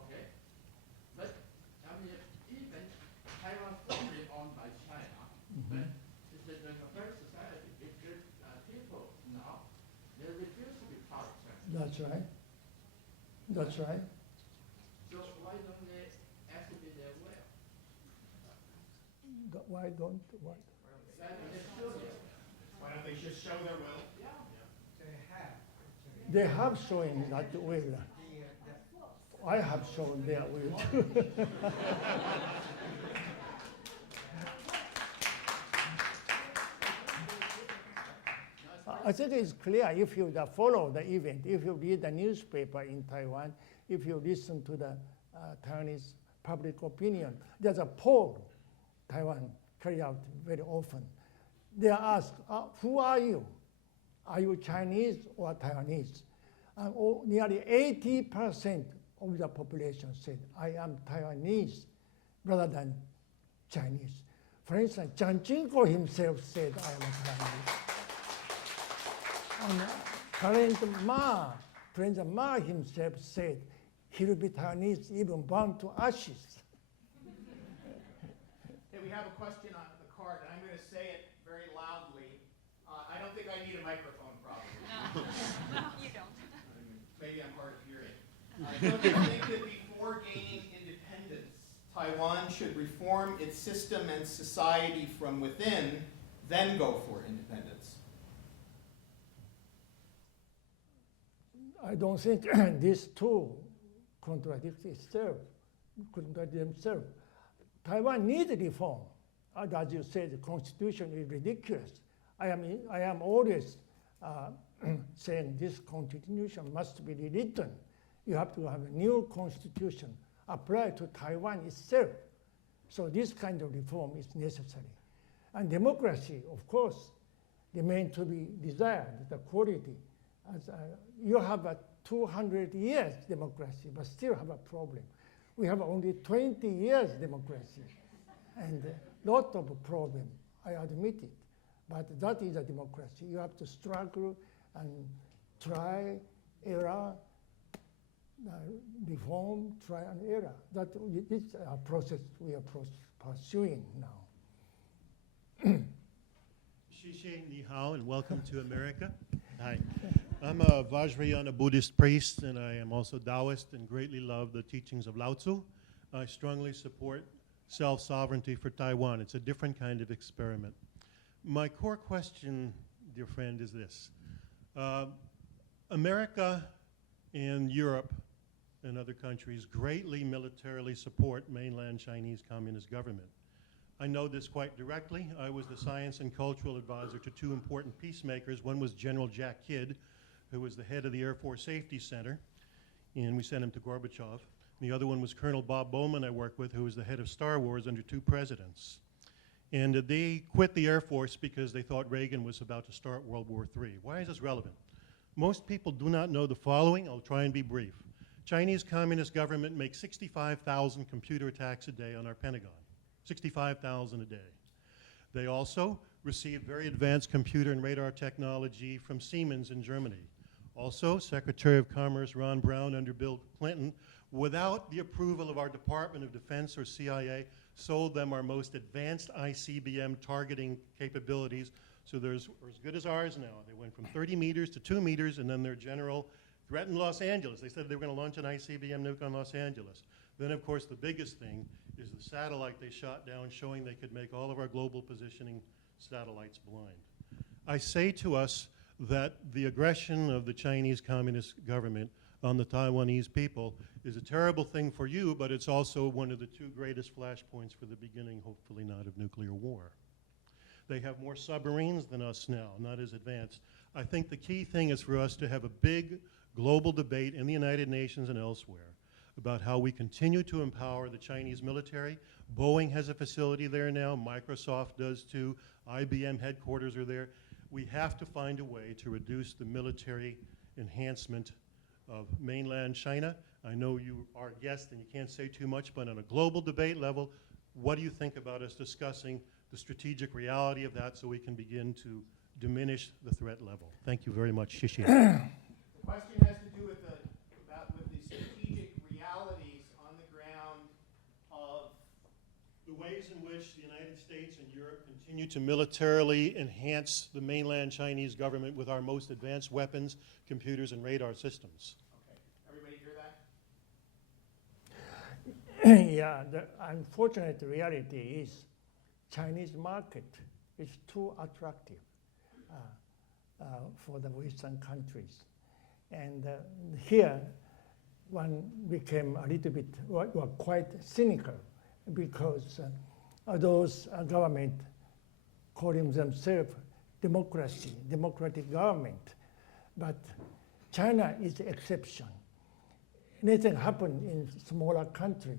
Okay? But I mean, even Taiwan formerly owned by That's right. That's right. So why don't they activate their will? Why don't, what? Why don't they just show their will? They have shown that will. I have shown their will too. I think it's clear if you follow the event, if you read the newspaper in Taiwan, if you listen to the Taiwanese public opinion, there's a poll Taiwan carry out very often. They are asked, who are you? Are you Chinese or Taiwanese? And nearly 80% of the population said, I am Taiwanese rather than Chinese. For instance, Chiang Ching-kuo himself said, I am Taiwanese. And President Ma himself said, he will be Taiwanese even burned to ashes. Hey, we have a question on the card, and I'm going to say it very loudly. I don't think I need a microphone, probably. No, you don't. Maybe I'm hard of hearing. Don't you think that before gaining independence, Taiwan should reform its system and society from within, then go for independence? I don't think these two contradict themselves. Taiwan needs reform. As you said, the constitution is ridiculous. I am always saying this constitution must be rewritten. You have to have a new constitution applied to Taiwan itself. So this kind of reform is necessary. And democracy, of course, remains to be desired, the quality. As, you have a 200 years democracy, but still have a problem. We have only 20 years democracy, and a lot of problem, I admit it. But that is a democracy. You have to struggle and try, error, reform, try and error. That is a process we are pursuing now. Xixi, ni hao, and welcome to America. Hi. I'm a Vajrayana Buddhist priest, and I am also Taoist and greatly love the teachings of Lao Tzu. I strongly support self-sovereignty for Taiwan. It's a different kind of experiment. My core question, dear friend, is this. America and Europe and other countries greatly militarily support mainland Chinese Communist government. I know this quite directly. I was the science and cultural advisor to two important peacemakers. One was General Jack Kidd, who was the head of the Air Force Safety Center, and we sent him to Gorbachev. The other one was Colonel Bob Bowman I worked with, who was the head of Star Wars under two presidents. And they quit the Air Force because they thought Reagan was about to start World War III. Why is this relevant? Most people do not know the following. I'll try and be brief. Chinese Communist government makes 65,000 computer attacks a day on our Pentagon. 65,000 a day. They also received very advanced computer and radar technology from Siemens in Germany. Also, Secretary of Commerce Ron Brown under Bill Clinton, without the approval of our Department of Defense or CIA, sold them our most advanced ICBM targeting capabilities. So they're as good as ours now. They went from 30 meters to 2 meters, and then their general threatened Los Angeles. They said they were going to launch an ICBM nuke on Los Angeles. Then, of course, the biggest thing is the satellite they shot down, showing they could make all of our global positioning satellites blind. I say to us that the aggression of the Chinese Communist government on the Taiwanese people is a terrible thing for you, but it's also one of the two greatest flashpoints for the beginning, hopefully not, of nuclear war. They have more submarines than us now, not as advanced. I think the key thing is for us to have a big global debate in the United Nations and elsewhere about how we continue to empower the Chinese military. Boeing has a facility there now, Microsoft does too, IBM headquarters are there. We have to find a way to reduce the military enhancement of mainland China. I know you are a guest and you can't say too much, but on a global debate level, what do you think about us discussing the strategic reality of that so we can begin to diminish the threat level? Thank you very much. Xixi. The question has to do with the strategic realities on the ground of The way ways in which the United States and Europe continue to militarily enhance the mainland Chinese government with our most advanced weapons, computers, and radar systems. Okay, everybody hear that? Yeah, the unfortunate reality is Chinese market is too attractive for the Western countries. And here, one became a little bit, well, quite cynical because those government calling themselves democracy, democratic government, but China is the exception. Anything happened in smaller country,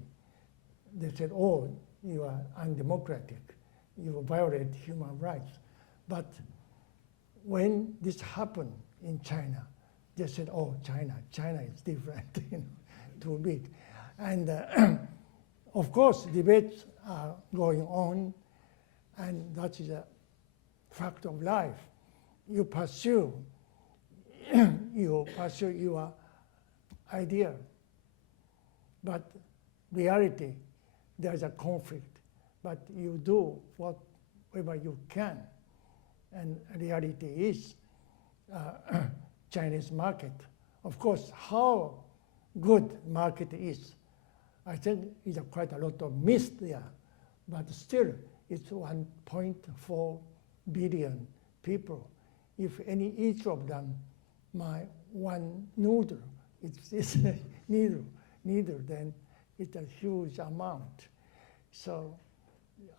they said, oh, you are undemocratic, you violate human rights. But when this happened in China, they said, oh, China is different, too big. And of course, debates are going on, and that is a fact of life. You pursue your idea, but reality, there's a conflict, but you do whatever you can. And reality is Chinese market. Of course, how good market is, I think is quite a lot of myth there, but still it's 1.4 billion people. If each of them my one noodle, it's needle, then it's a huge amount. So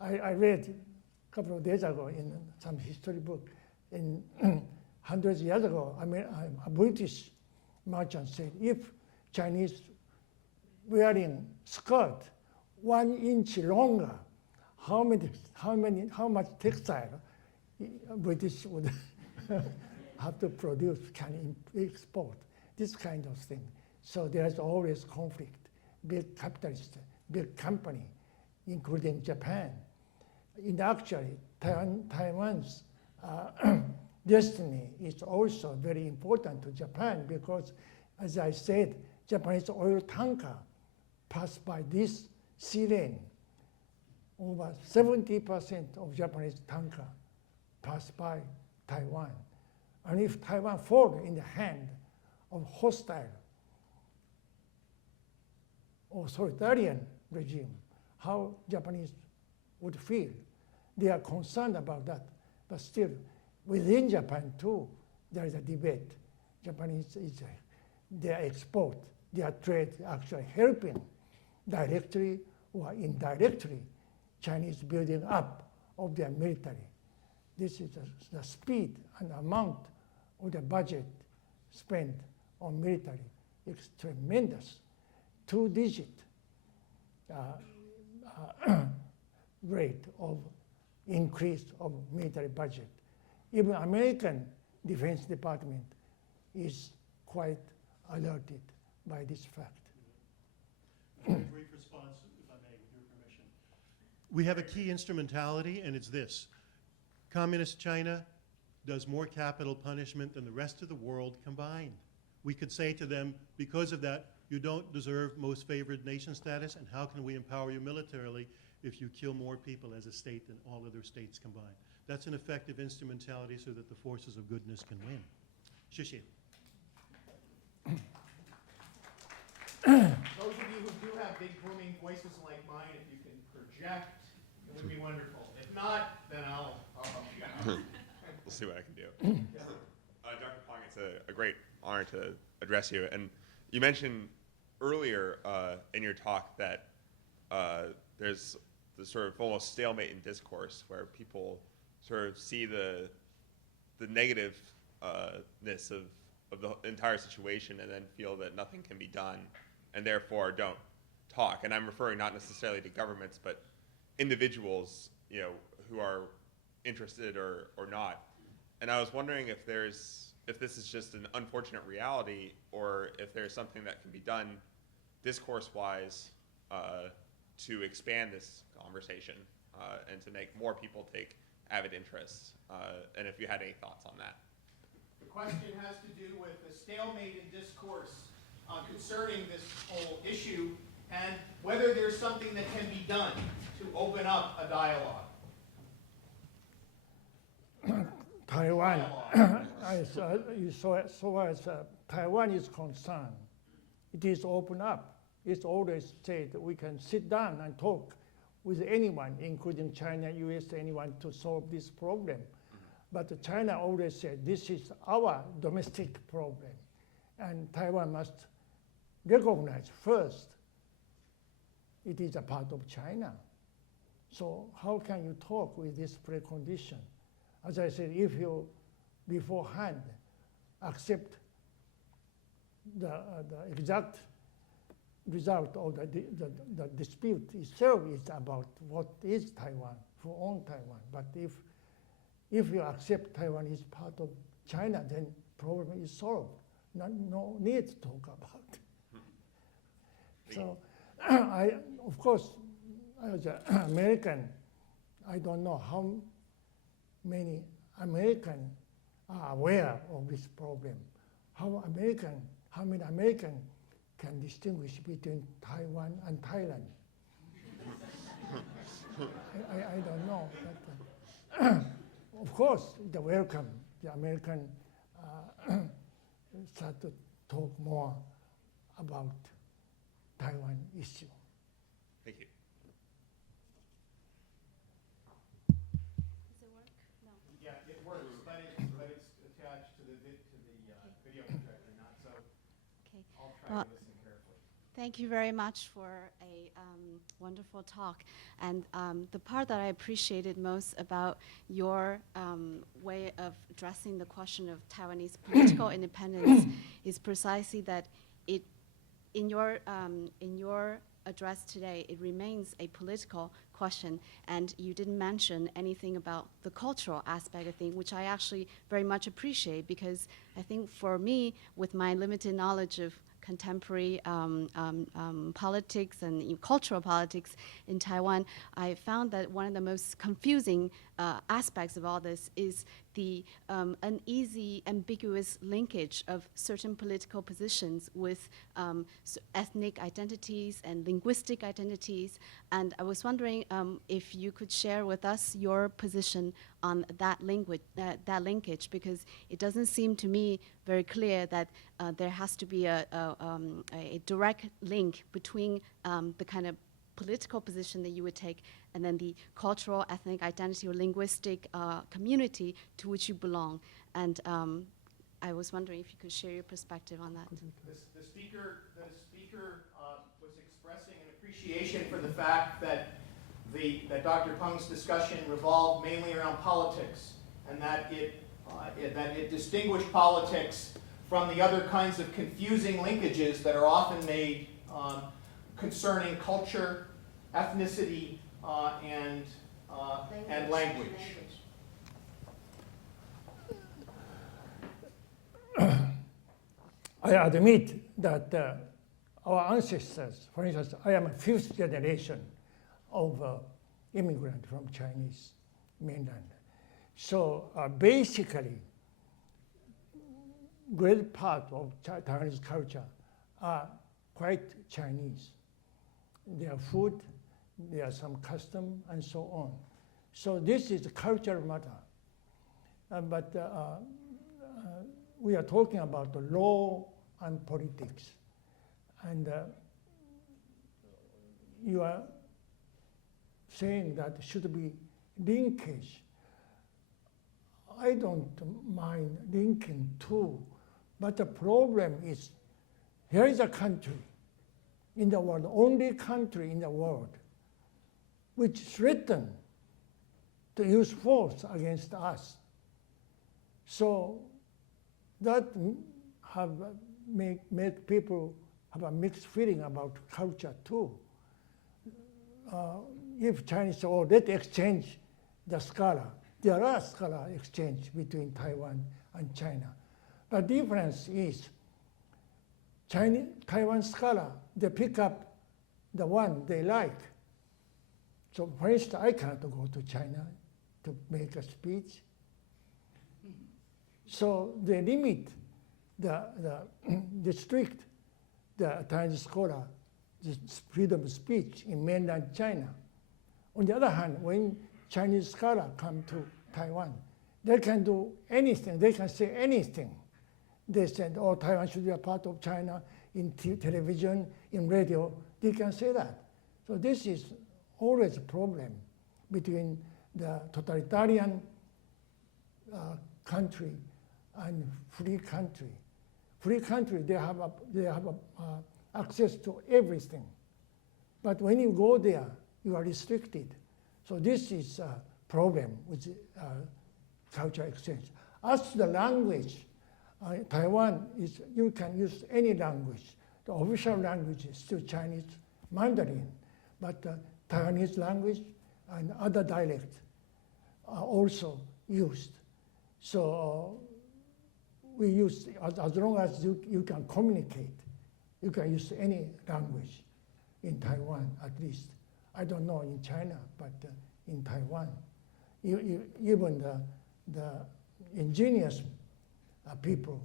I read a couple of days ago in some history book, in hundreds of years ago, a British merchant said, if Chinese wearing skirt 1 inch longer, how much textile British would have to produce, can export, this kind of thing. So there's always conflict. Big capitalist, big company, including Japan. And actually, Taiwan's destiny is also very important to Japan because, as I said, Japanese oil tanker passed by this sea lane. Over 70% of Japanese tanker pass by Taiwan. And if Taiwan falls in the hand of hostile authoritarian regime, how Japanese would feel. They are concerned about that, but still, within Japan too, there is a debate. Japanese is their export, their trade actually helping directly or indirectly Chinese building up of their military. This is the speed and amount of the budget spent on military. It's tremendous. 2-digit rate of increase of military budget. Even American Defense Department is quite alerted by this fact. A brief response, if I may, with your permission. We have a key instrumentality, and it's this. Communist China does more capital punishment than the rest of the world combined. We could say to them, because of that, you don't deserve most favored nation status, and how can we empower you militarily if you kill more people as a state than all other states combined? That's an effective instrumentality so that the forces of goodness can win. 谢谢. Those of you who do have big booming voices like mine, if you can project, it would be wonderful. If not, then I'll help you out. We'll see what I can do. Dr. Peng, it's a great honor to address you. And you mentioned earlier in your talk that there's the sort of almost stalemate in discourse where people sort of see the negativeness of the entire situation and then feel that nothing can be done and therefore don't talk. And I'm referring not necessarily to governments, but individuals, who are interested or not. And I was wondering if this is just an unfortunate reality or if there's something that can be done discourse-wise to expand this conversation and to make more people take avid interest, and if you had any thoughts on that. The question has to do with the stalemate in discourse concerning this whole issue and whether there's something that can be done to open up a dialogue. Taiwan, Dialogue. so as Taiwan is concerned, it is open up. It's always said that we can sit down and talk with anyone, including China, US, anyone, to solve this problem. But China always said this is our domestic problem, and Taiwan must recognize first it is a part of China. So how can you talk with this precondition? As I said, if you beforehand accept the exact result of the dispute itself is about what is Taiwan, who owns Taiwan. But if you accept Taiwan is part of China, then problem is solved. No need to talk about it. So of course, as an American, I don't know how many Americans are aware of this problem. How many Americans can distinguish between Taiwan and Thailand? I don't know. But, of course, the welcome. The American start to talk more about Taiwan issue. Thank you. Does it work? No. Yeah, it works, but it's attached to the video projector, not so. Okay. I'll try Well, to listen carefully. Thank you very much for a wonderful talk. And the part that I appreciated most about your way of addressing the question of Taiwanese political independence is precisely that in your address today, it remains a political question, and you didn't mention anything about the cultural aspect of things, which I actually very much appreciate, because I think for me, with my limited knowledge of contemporary politics and cultural politics in Taiwan, I found that one of the most confusing aspects of all this is the uneasy, ambiguous linkage of certain political positions with ethnic identities and linguistic identities. And I was wondering if you could share with us your position on that linkage, because it doesn't seem to me very clear that there has to be a direct link between the kind of political position that you would take and then the cultural, ethnic identity or linguistic community to which you belong. And I was wondering if you could share your perspective on that. The speaker was expressing an appreciation for the fact that Dr. Peng's discussion revolved mainly around politics, and that it distinguished politics from the other kinds of confusing linkages that are often made concerning culture, ethnicity, and language. I admit that our ancestors, for instance, I am a fifth generation of immigrant from Chinese mainland. So basically, great part of Taiwanese culture are quite Chinese. Their food, there are some custom, and so on. So this is a cultural matter. But we are talking about the law and politics. And you are saying that should be linkage. I don't mind linking too, but the problem is here is a country in the world, only country in the world, which threatened to use force against us. So that have make people have a mixed feeling about culture too. If Chinese say, oh, let's exchange the scholar, there are scholar exchange between Taiwan and China. The difference is Taiwan scholar, they pick up the one they like. So for instance, I cannot go to China to make a speech. So they limit the strict the Chinese scholar, the freedom of speech in mainland China. On the other hand, when Chinese scholars come to Taiwan, they can do anything, they can say anything. They said, oh, Taiwan should be a part of China in television, in radio, they can say that. So this is always a problem between the totalitarian country and free country. Free country, they have access to everything. But when you go there, you are restricted. So this is a problem with cultural exchange. As to the language, Taiwan is, you can use any language. The official language is still Chinese Mandarin, but Taiwanese language and other dialects are also used. So we use, as long as you can communicate, you can use any language in Taiwan at least. I don't know in China, but in Taiwan, even the ingenious people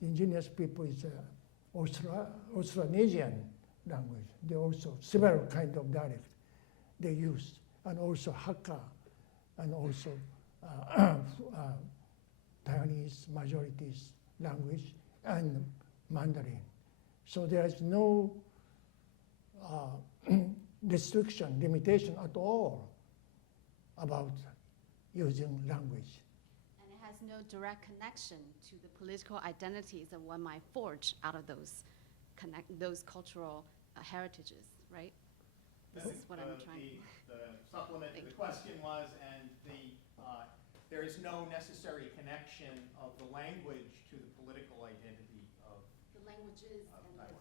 is Austronesian language. They also several kind of dialect they use, and also Hakka, and also Taiwanese majorities language and Mandarin. So there is no restriction, limitation at all about using language. And it has no direct connection to the political identities that one might forge out of those cultural heritages, right? This is what I'm trying to. The supplement to the question was, and there is no necessary connection of the language to the political identity of The languages Taiwan.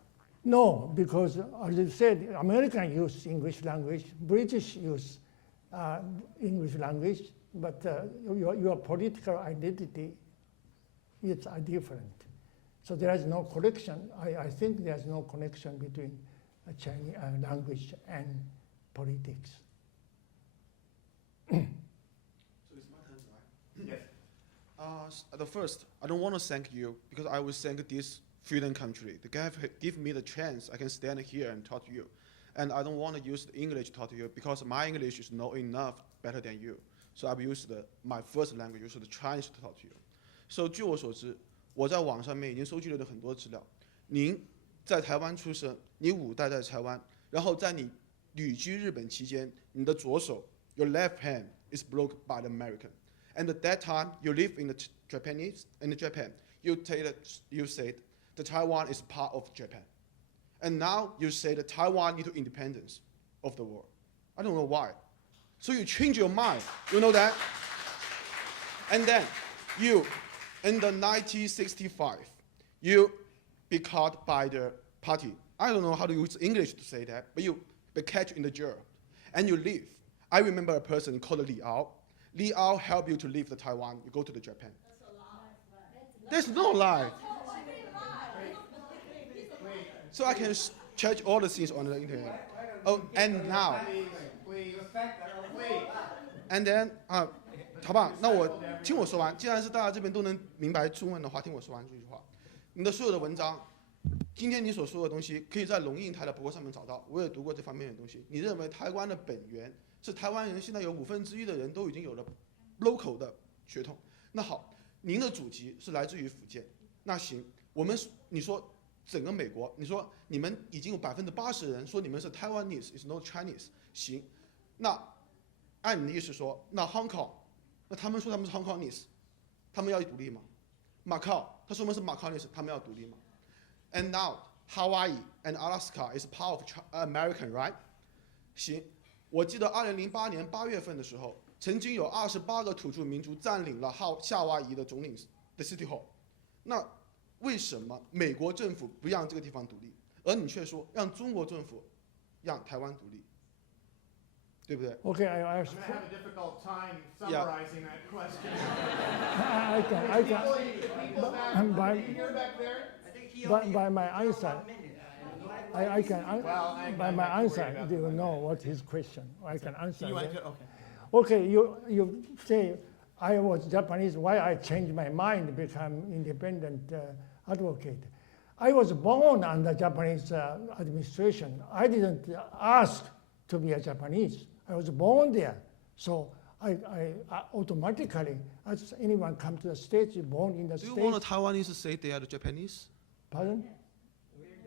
No, because as you said, Americans use English language, British use English language, but your political identity is different. So there is no connection. I think there is no connection between Chinese language and politics. So it's my turn, right? Yes. At the first, I don't want to thank you because I will thank this freedom country. The guy give me the chance I can stand here and talk to you. And I don't want to use the English to talk to you because my English is not enough better than you. So I will use my first language, use the Chinese to talk to you. So 据我所知，我在网上面已经收集了很多资料。您在台湾出生，你5代在台湾，然后在你旅居日本期间，你的左手 your left hand is blocked by the American. And at that time, you live in Japan. You said that Taiwan is part of Japan. And now you say that Taiwan needs independence of the world. I don't know why. So you change your mind, you know that? And then you, in the 1965, you be caught by the party. I don't know how to use English to say that, but you be catch in the jail. And you leave. I remember a person called Li Ao. Li Ao helped you to leave the Taiwan, you go to the Japan. That's a lie. There's no lie. So I can check all the things on the internet. Oh, and now. And then, 好吧，那我听我说完。既然是大家这边都能明白中文的话，听我说完这句话。你的所有的文章，今天你所说的东西，可以在龙应台的博客上面找到。我也读过这方面的东西。你认为台湾的本源是台湾人，现在有1/5的人都已经有了 local 的血统。那好，您的祖籍是来自于福建。那行，你说整个美国，你说你们已经有80%的人说你们是 Taiwanese is not Chinese。行，那按你的意思说，那 Hong Kong， 那他们说他们是 Hong Kongese， 他们要独立吗？马靠，他说我们是马靠 nese， 他们要独立吗？ And now Hawaii and Alaska is part of American, right？ 行，我记得2008年8月份的时候，曾经有28个土著民族占领了夏威夷的总领的 City Hall。那为什么美国政府不让这个地方独立，而你却说让中国政府让台湾独立？对不对 Okay, I I'm going to have a difficult time summarizing that question. By my answer, by my answer, do you know what his question? I can answer. Okay, you say I was Japanese. Why I changed my mind to become independent advocate? I was born under Japanese administration. I didn't ask to be a Japanese. I was born there. So I automatically, as anyone come to the States, born in the Do States. you want the Taiwanese to say they are the Japanese? Pardon?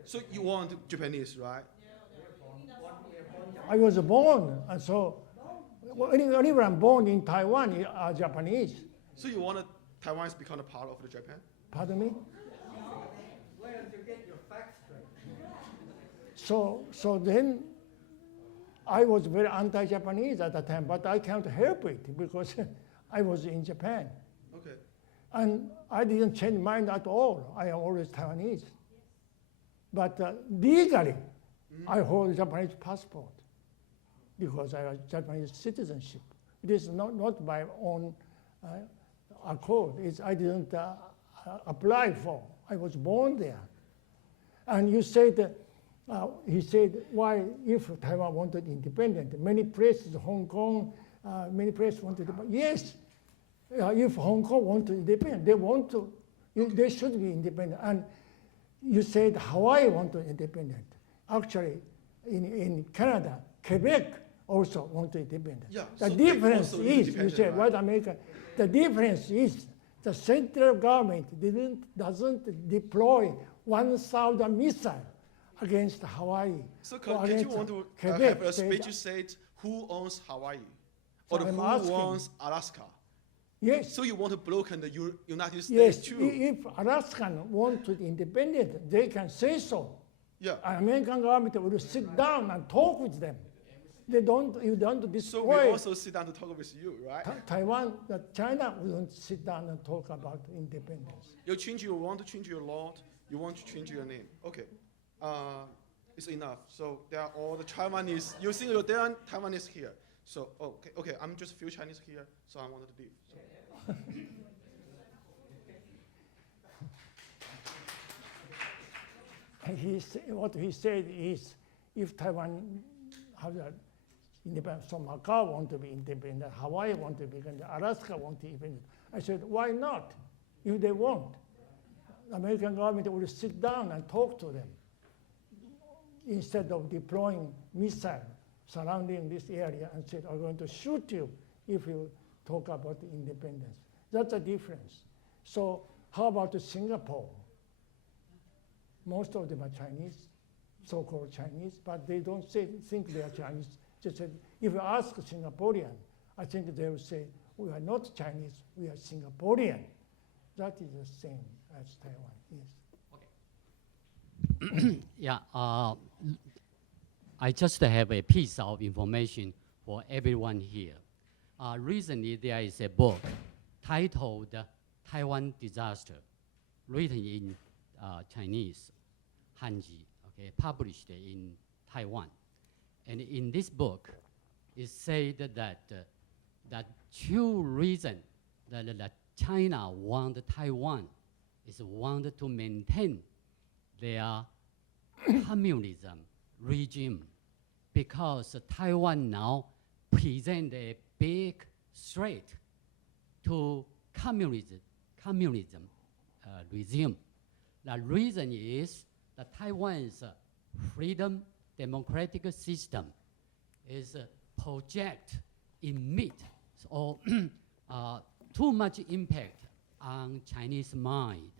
So you want Japanese, right? I was born, and so anyone born in Taiwan are Japanese. So you want Taiwan to become a part of the Japan? Pardon me? So then I was very anti-Japanese at the time, but I can't help it because I was in Japan. Okay. And I didn't change mind at all. I am always Taiwanese. But legally, I hold Japanese passport because I have Japanese citizenship. It is not my own accord. I didn't apply for. I was born there. And you said, he said, why if Taiwan wanted independent? Many places, Hong Kong, many places wanted, yes, if Hong Kong wanted independent, they should be independent. And you said Hawaii wanted independent. Actually, in Canada, Quebec also wanted independent. Yeah, The so difference also is, you independent, said, right? white America, the difference is the central government doesn't deploy 1,000 missiles against Hawaii. So or can you against want to Quebec have a state. speech said who owns Hawaii? So Or I'm who asking. owns Alaska? Yes. So you want to block the United States Yes, too? if Alaskan want to be independent, they can say so. Yeah. American government will sit down and talk with them. You don't So we destroy also sit down to talk with you, right? Taiwan. China wouldn't sit down and talk about independence. You want to change your law, you want to change your name. Okay. It's enough. So there are all the Taiwanese. You think there are Taiwanese here. So okay. I'm just a few Chinese here, so I wanted to leave. So. What he said is, if Taiwan has independence, so Macau want to be independent, Hawaii want to be independent, Alaska want to be independent. I said, why not? If they want, the American government will sit down and talk to them instead of deploying missiles surrounding this area and said, I'm going to shoot you if you talk about independence. That's a difference. So how about Singapore? Most of them are Chinese, so-called Chinese, but they don't think they are Chinese. Just said, if you ask a Singaporean, I think they will say, we are not Chinese, we are Singaporean. That is the same as Taiwan, yes. Yeah, I just have a piece of information for everyone here. Recently, there is a book titled Taiwan Disaster, written in Chinese, Hanji, okay, published in Taiwan. And in this book, it said that true reason that China want Taiwan is want to maintain their communism regime, because Taiwan now present a big threat to communism regime. The reason is that Taiwan's freedom democratic system is project emit or too much impact on Chinese mind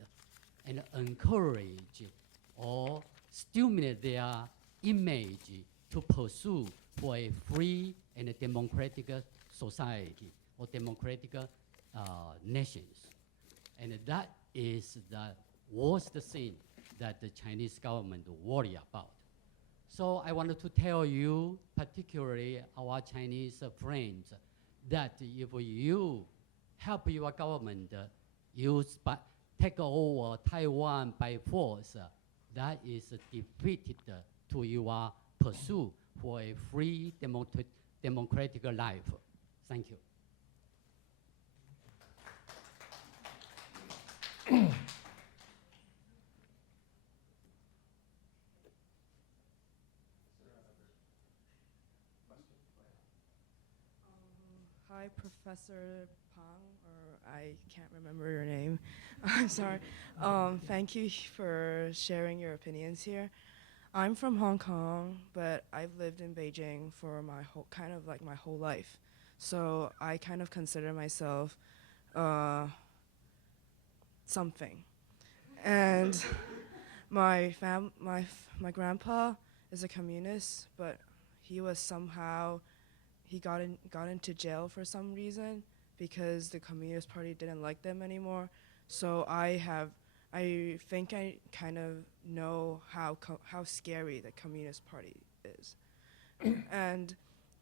and encourage or stimulate their image to pursue for a free and a democratic society or democratic nations. And that is the worst thing that the Chinese government worry about. So I wanted to tell you, particularly our Chinese friends, that if you help your government take over Taiwan by force, that is defeated to your pursuit for a free democratic life. Thank you. Hi, Professor Peng, or I can't remember your name. I'm sorry. Thank you for sharing your opinions here. I'm from Hong Kong, but I've lived in Beijing for my whole life. So I kind of consider myself something. And my grandpa is a communist, but he got into jail for some reason because the Communist Party didn't like them anymore. So I think I kind of know how scary the Communist Party is. And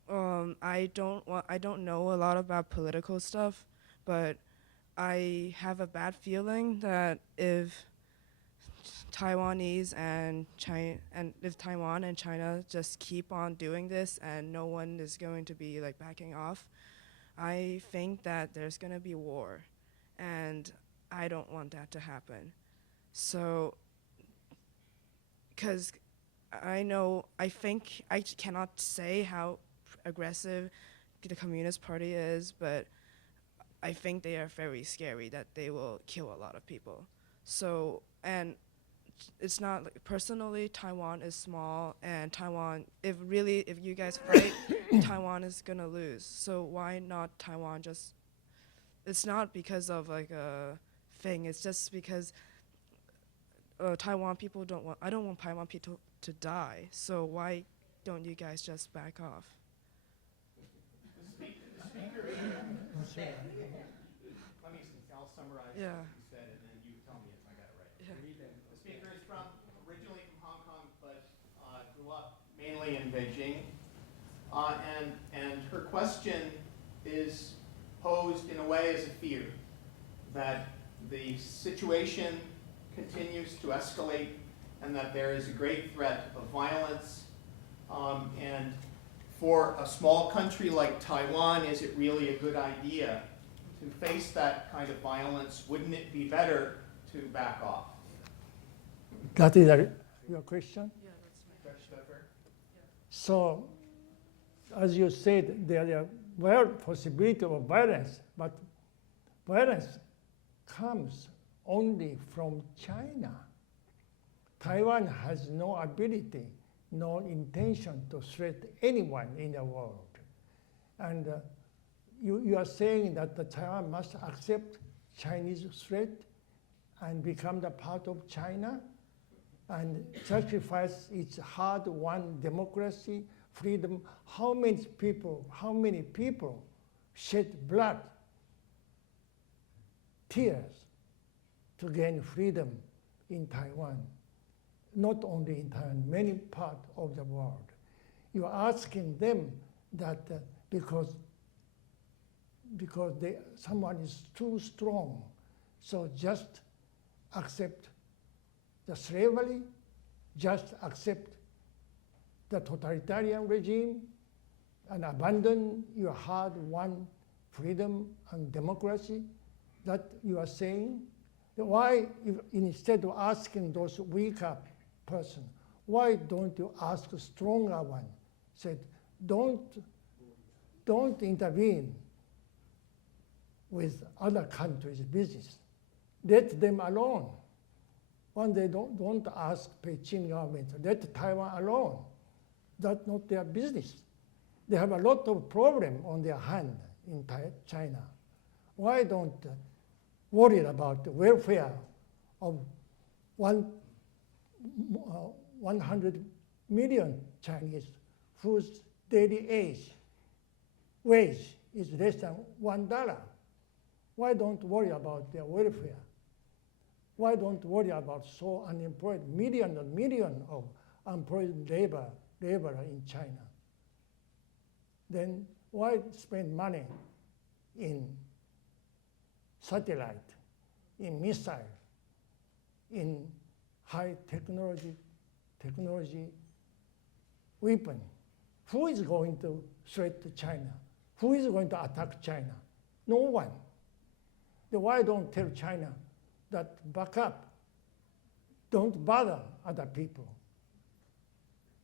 I don't know a lot about political stuff, but I have a bad feeling that if Taiwanese and China, and if Taiwan and China just keep on doing this and no one is going to be like backing off, I think that there's going to be war, and I don't want that to happen. So, because I think I cannot say how aggressive the Communist Party is, but I think they are very scary, that they will kill a lot of people. So, and it's not, like, personally, Taiwan is small, and Taiwan, if you guys fight, Taiwan is gonna lose. So why not Taiwan just, it's not because of like a thing, it's just because Taiwan people I don't want Taiwan people to die, so why don't you guys just back off? The speaker I'll summarize Yeah. what you said, and then you tell me if I got it right. Yeah. The speaker is originally from Hong Kong, but grew up mainly in Beijing. And her question is posed in a way as a fear that the situation continues to escalate and that there is a great threat of violence. And for a small country like Taiwan, is it really a good idea to face that kind of violence? Wouldn't it be better to back off? That is your question? Yeah, that's my question. So, as you said, there are possibility of violence, but violence comes only from China. Taiwan has no ability, no intention to threaten anyone in the world. And you are saying that the Taiwan must accept Chinese threat and become the part of China and sacrifice its hard-won democracy, freedom. How many people shed blood, tears to gain freedom in Taiwan? Not only in Taiwan, many parts of the world. You are asking them that because someone is too strong, so just accept the slavery, just accept the totalitarian regime, and abandon your hard-won freedom and democracy that you are saying? Why, instead of asking those weaker person, why don't you ask a stronger one? Said, don't intervene with other countries' business. Let them alone. When they don't ask Beijing government, let Taiwan alone. That's not their business. They have a lot of problem on their hand in China. Why don't worry about the welfare of 100 million Chinese whose daily wage is less than $1? Why don't worry about their welfare? Why don't worry about so unemployed million and million of unemployed laborer in China? Then why spend money in satellite, in missile, in high technology weapon? Who is going to threaten China? Who is going to attack China? No one. Then why don't tell China that back up? Don't bother other people.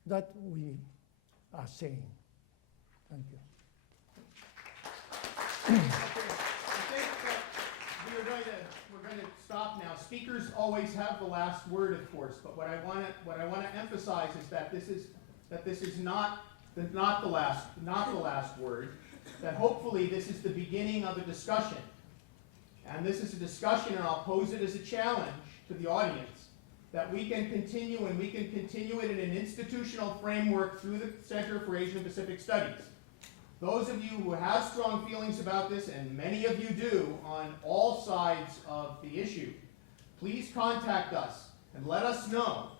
That we are saying. Thank you. I think that we're going to stop now. speakers always have the last word, of course, but what I want to emphasize is that this is not the last word. That hopefully this is the beginning of a discussion, and this is a discussion, and I'll pose it as a challenge to the audience, that we can continue, and we can continue it in an institutional framework through the Center for Asian Pacific Studies. Those of you who have strong feelings about this, and many of you do on all sides of the issue, please contact us and let us know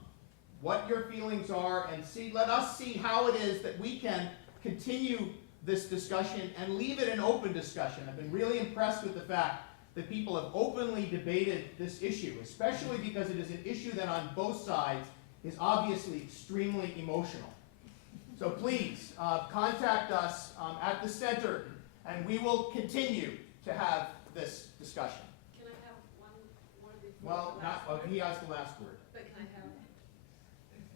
what your feelings are, and let us see how it is that we can continue this discussion and leave it an open discussion. I've been really impressed with the fact that people have openly debated this issue, especially because it is an issue that on both sides is obviously extremely emotional. So please contact us at the center, and we will continue to have this discussion. Can I have one word before? Well, he has the last word. But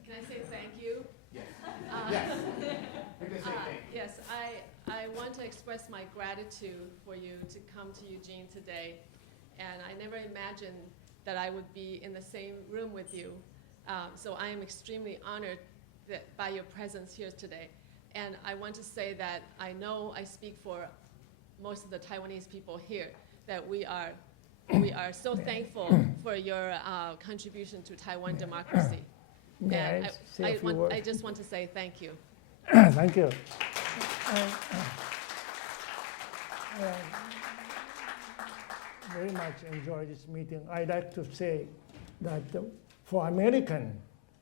can I say thank you? Yes. Yes. You can say thank you. Yes, I want to express my gratitude for you to come to Eugene today. And I never imagined that I would be in the same room with you. So I am extremely honored by your presence here today. And I want to say that I know I speak for most of the Taiwanese people here, that we are so thankful for your contribution to Taiwan democracy. And I just want to say thank you. Thank you. Very much enjoy this meeting. I'd like to say that for American,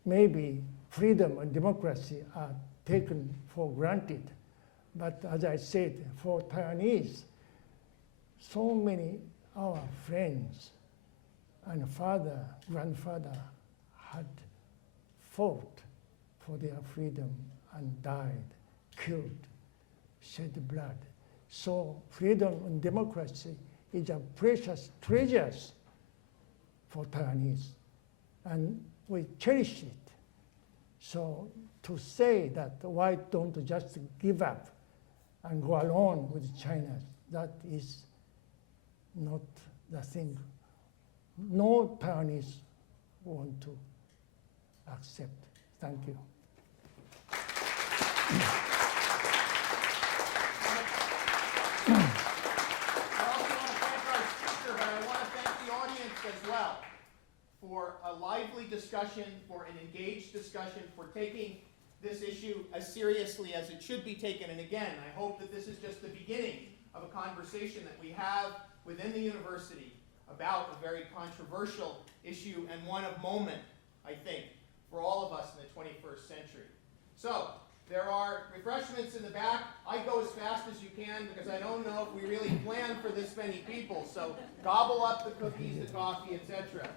maybe freedom and democracy are taken for granted. But as I said, for Taiwanese, so many our friends and father, grandfather had fought for their freedom and died, killed, shed blood. So freedom and democracy is a precious treasures for Taiwanese, and we cherish it. So to say that why don't just give up and go along with China, that is not the thing. No Taiwanese want to accept. Thank you. I also want to thank our speaker, but I want to thank the audience as well for a lively discussion, for an engaged discussion, for taking this issue as seriously as it should be taken. And again, I hope that this is just the beginning of a conversation that we have within the university about a very controversial issue and one of moment, I think, for all of us in the 21st century. So, there are refreshments in the back. I go as fast as you can because I don't know if we really planned for this many people. So gobble up the cookies, the coffee, etc.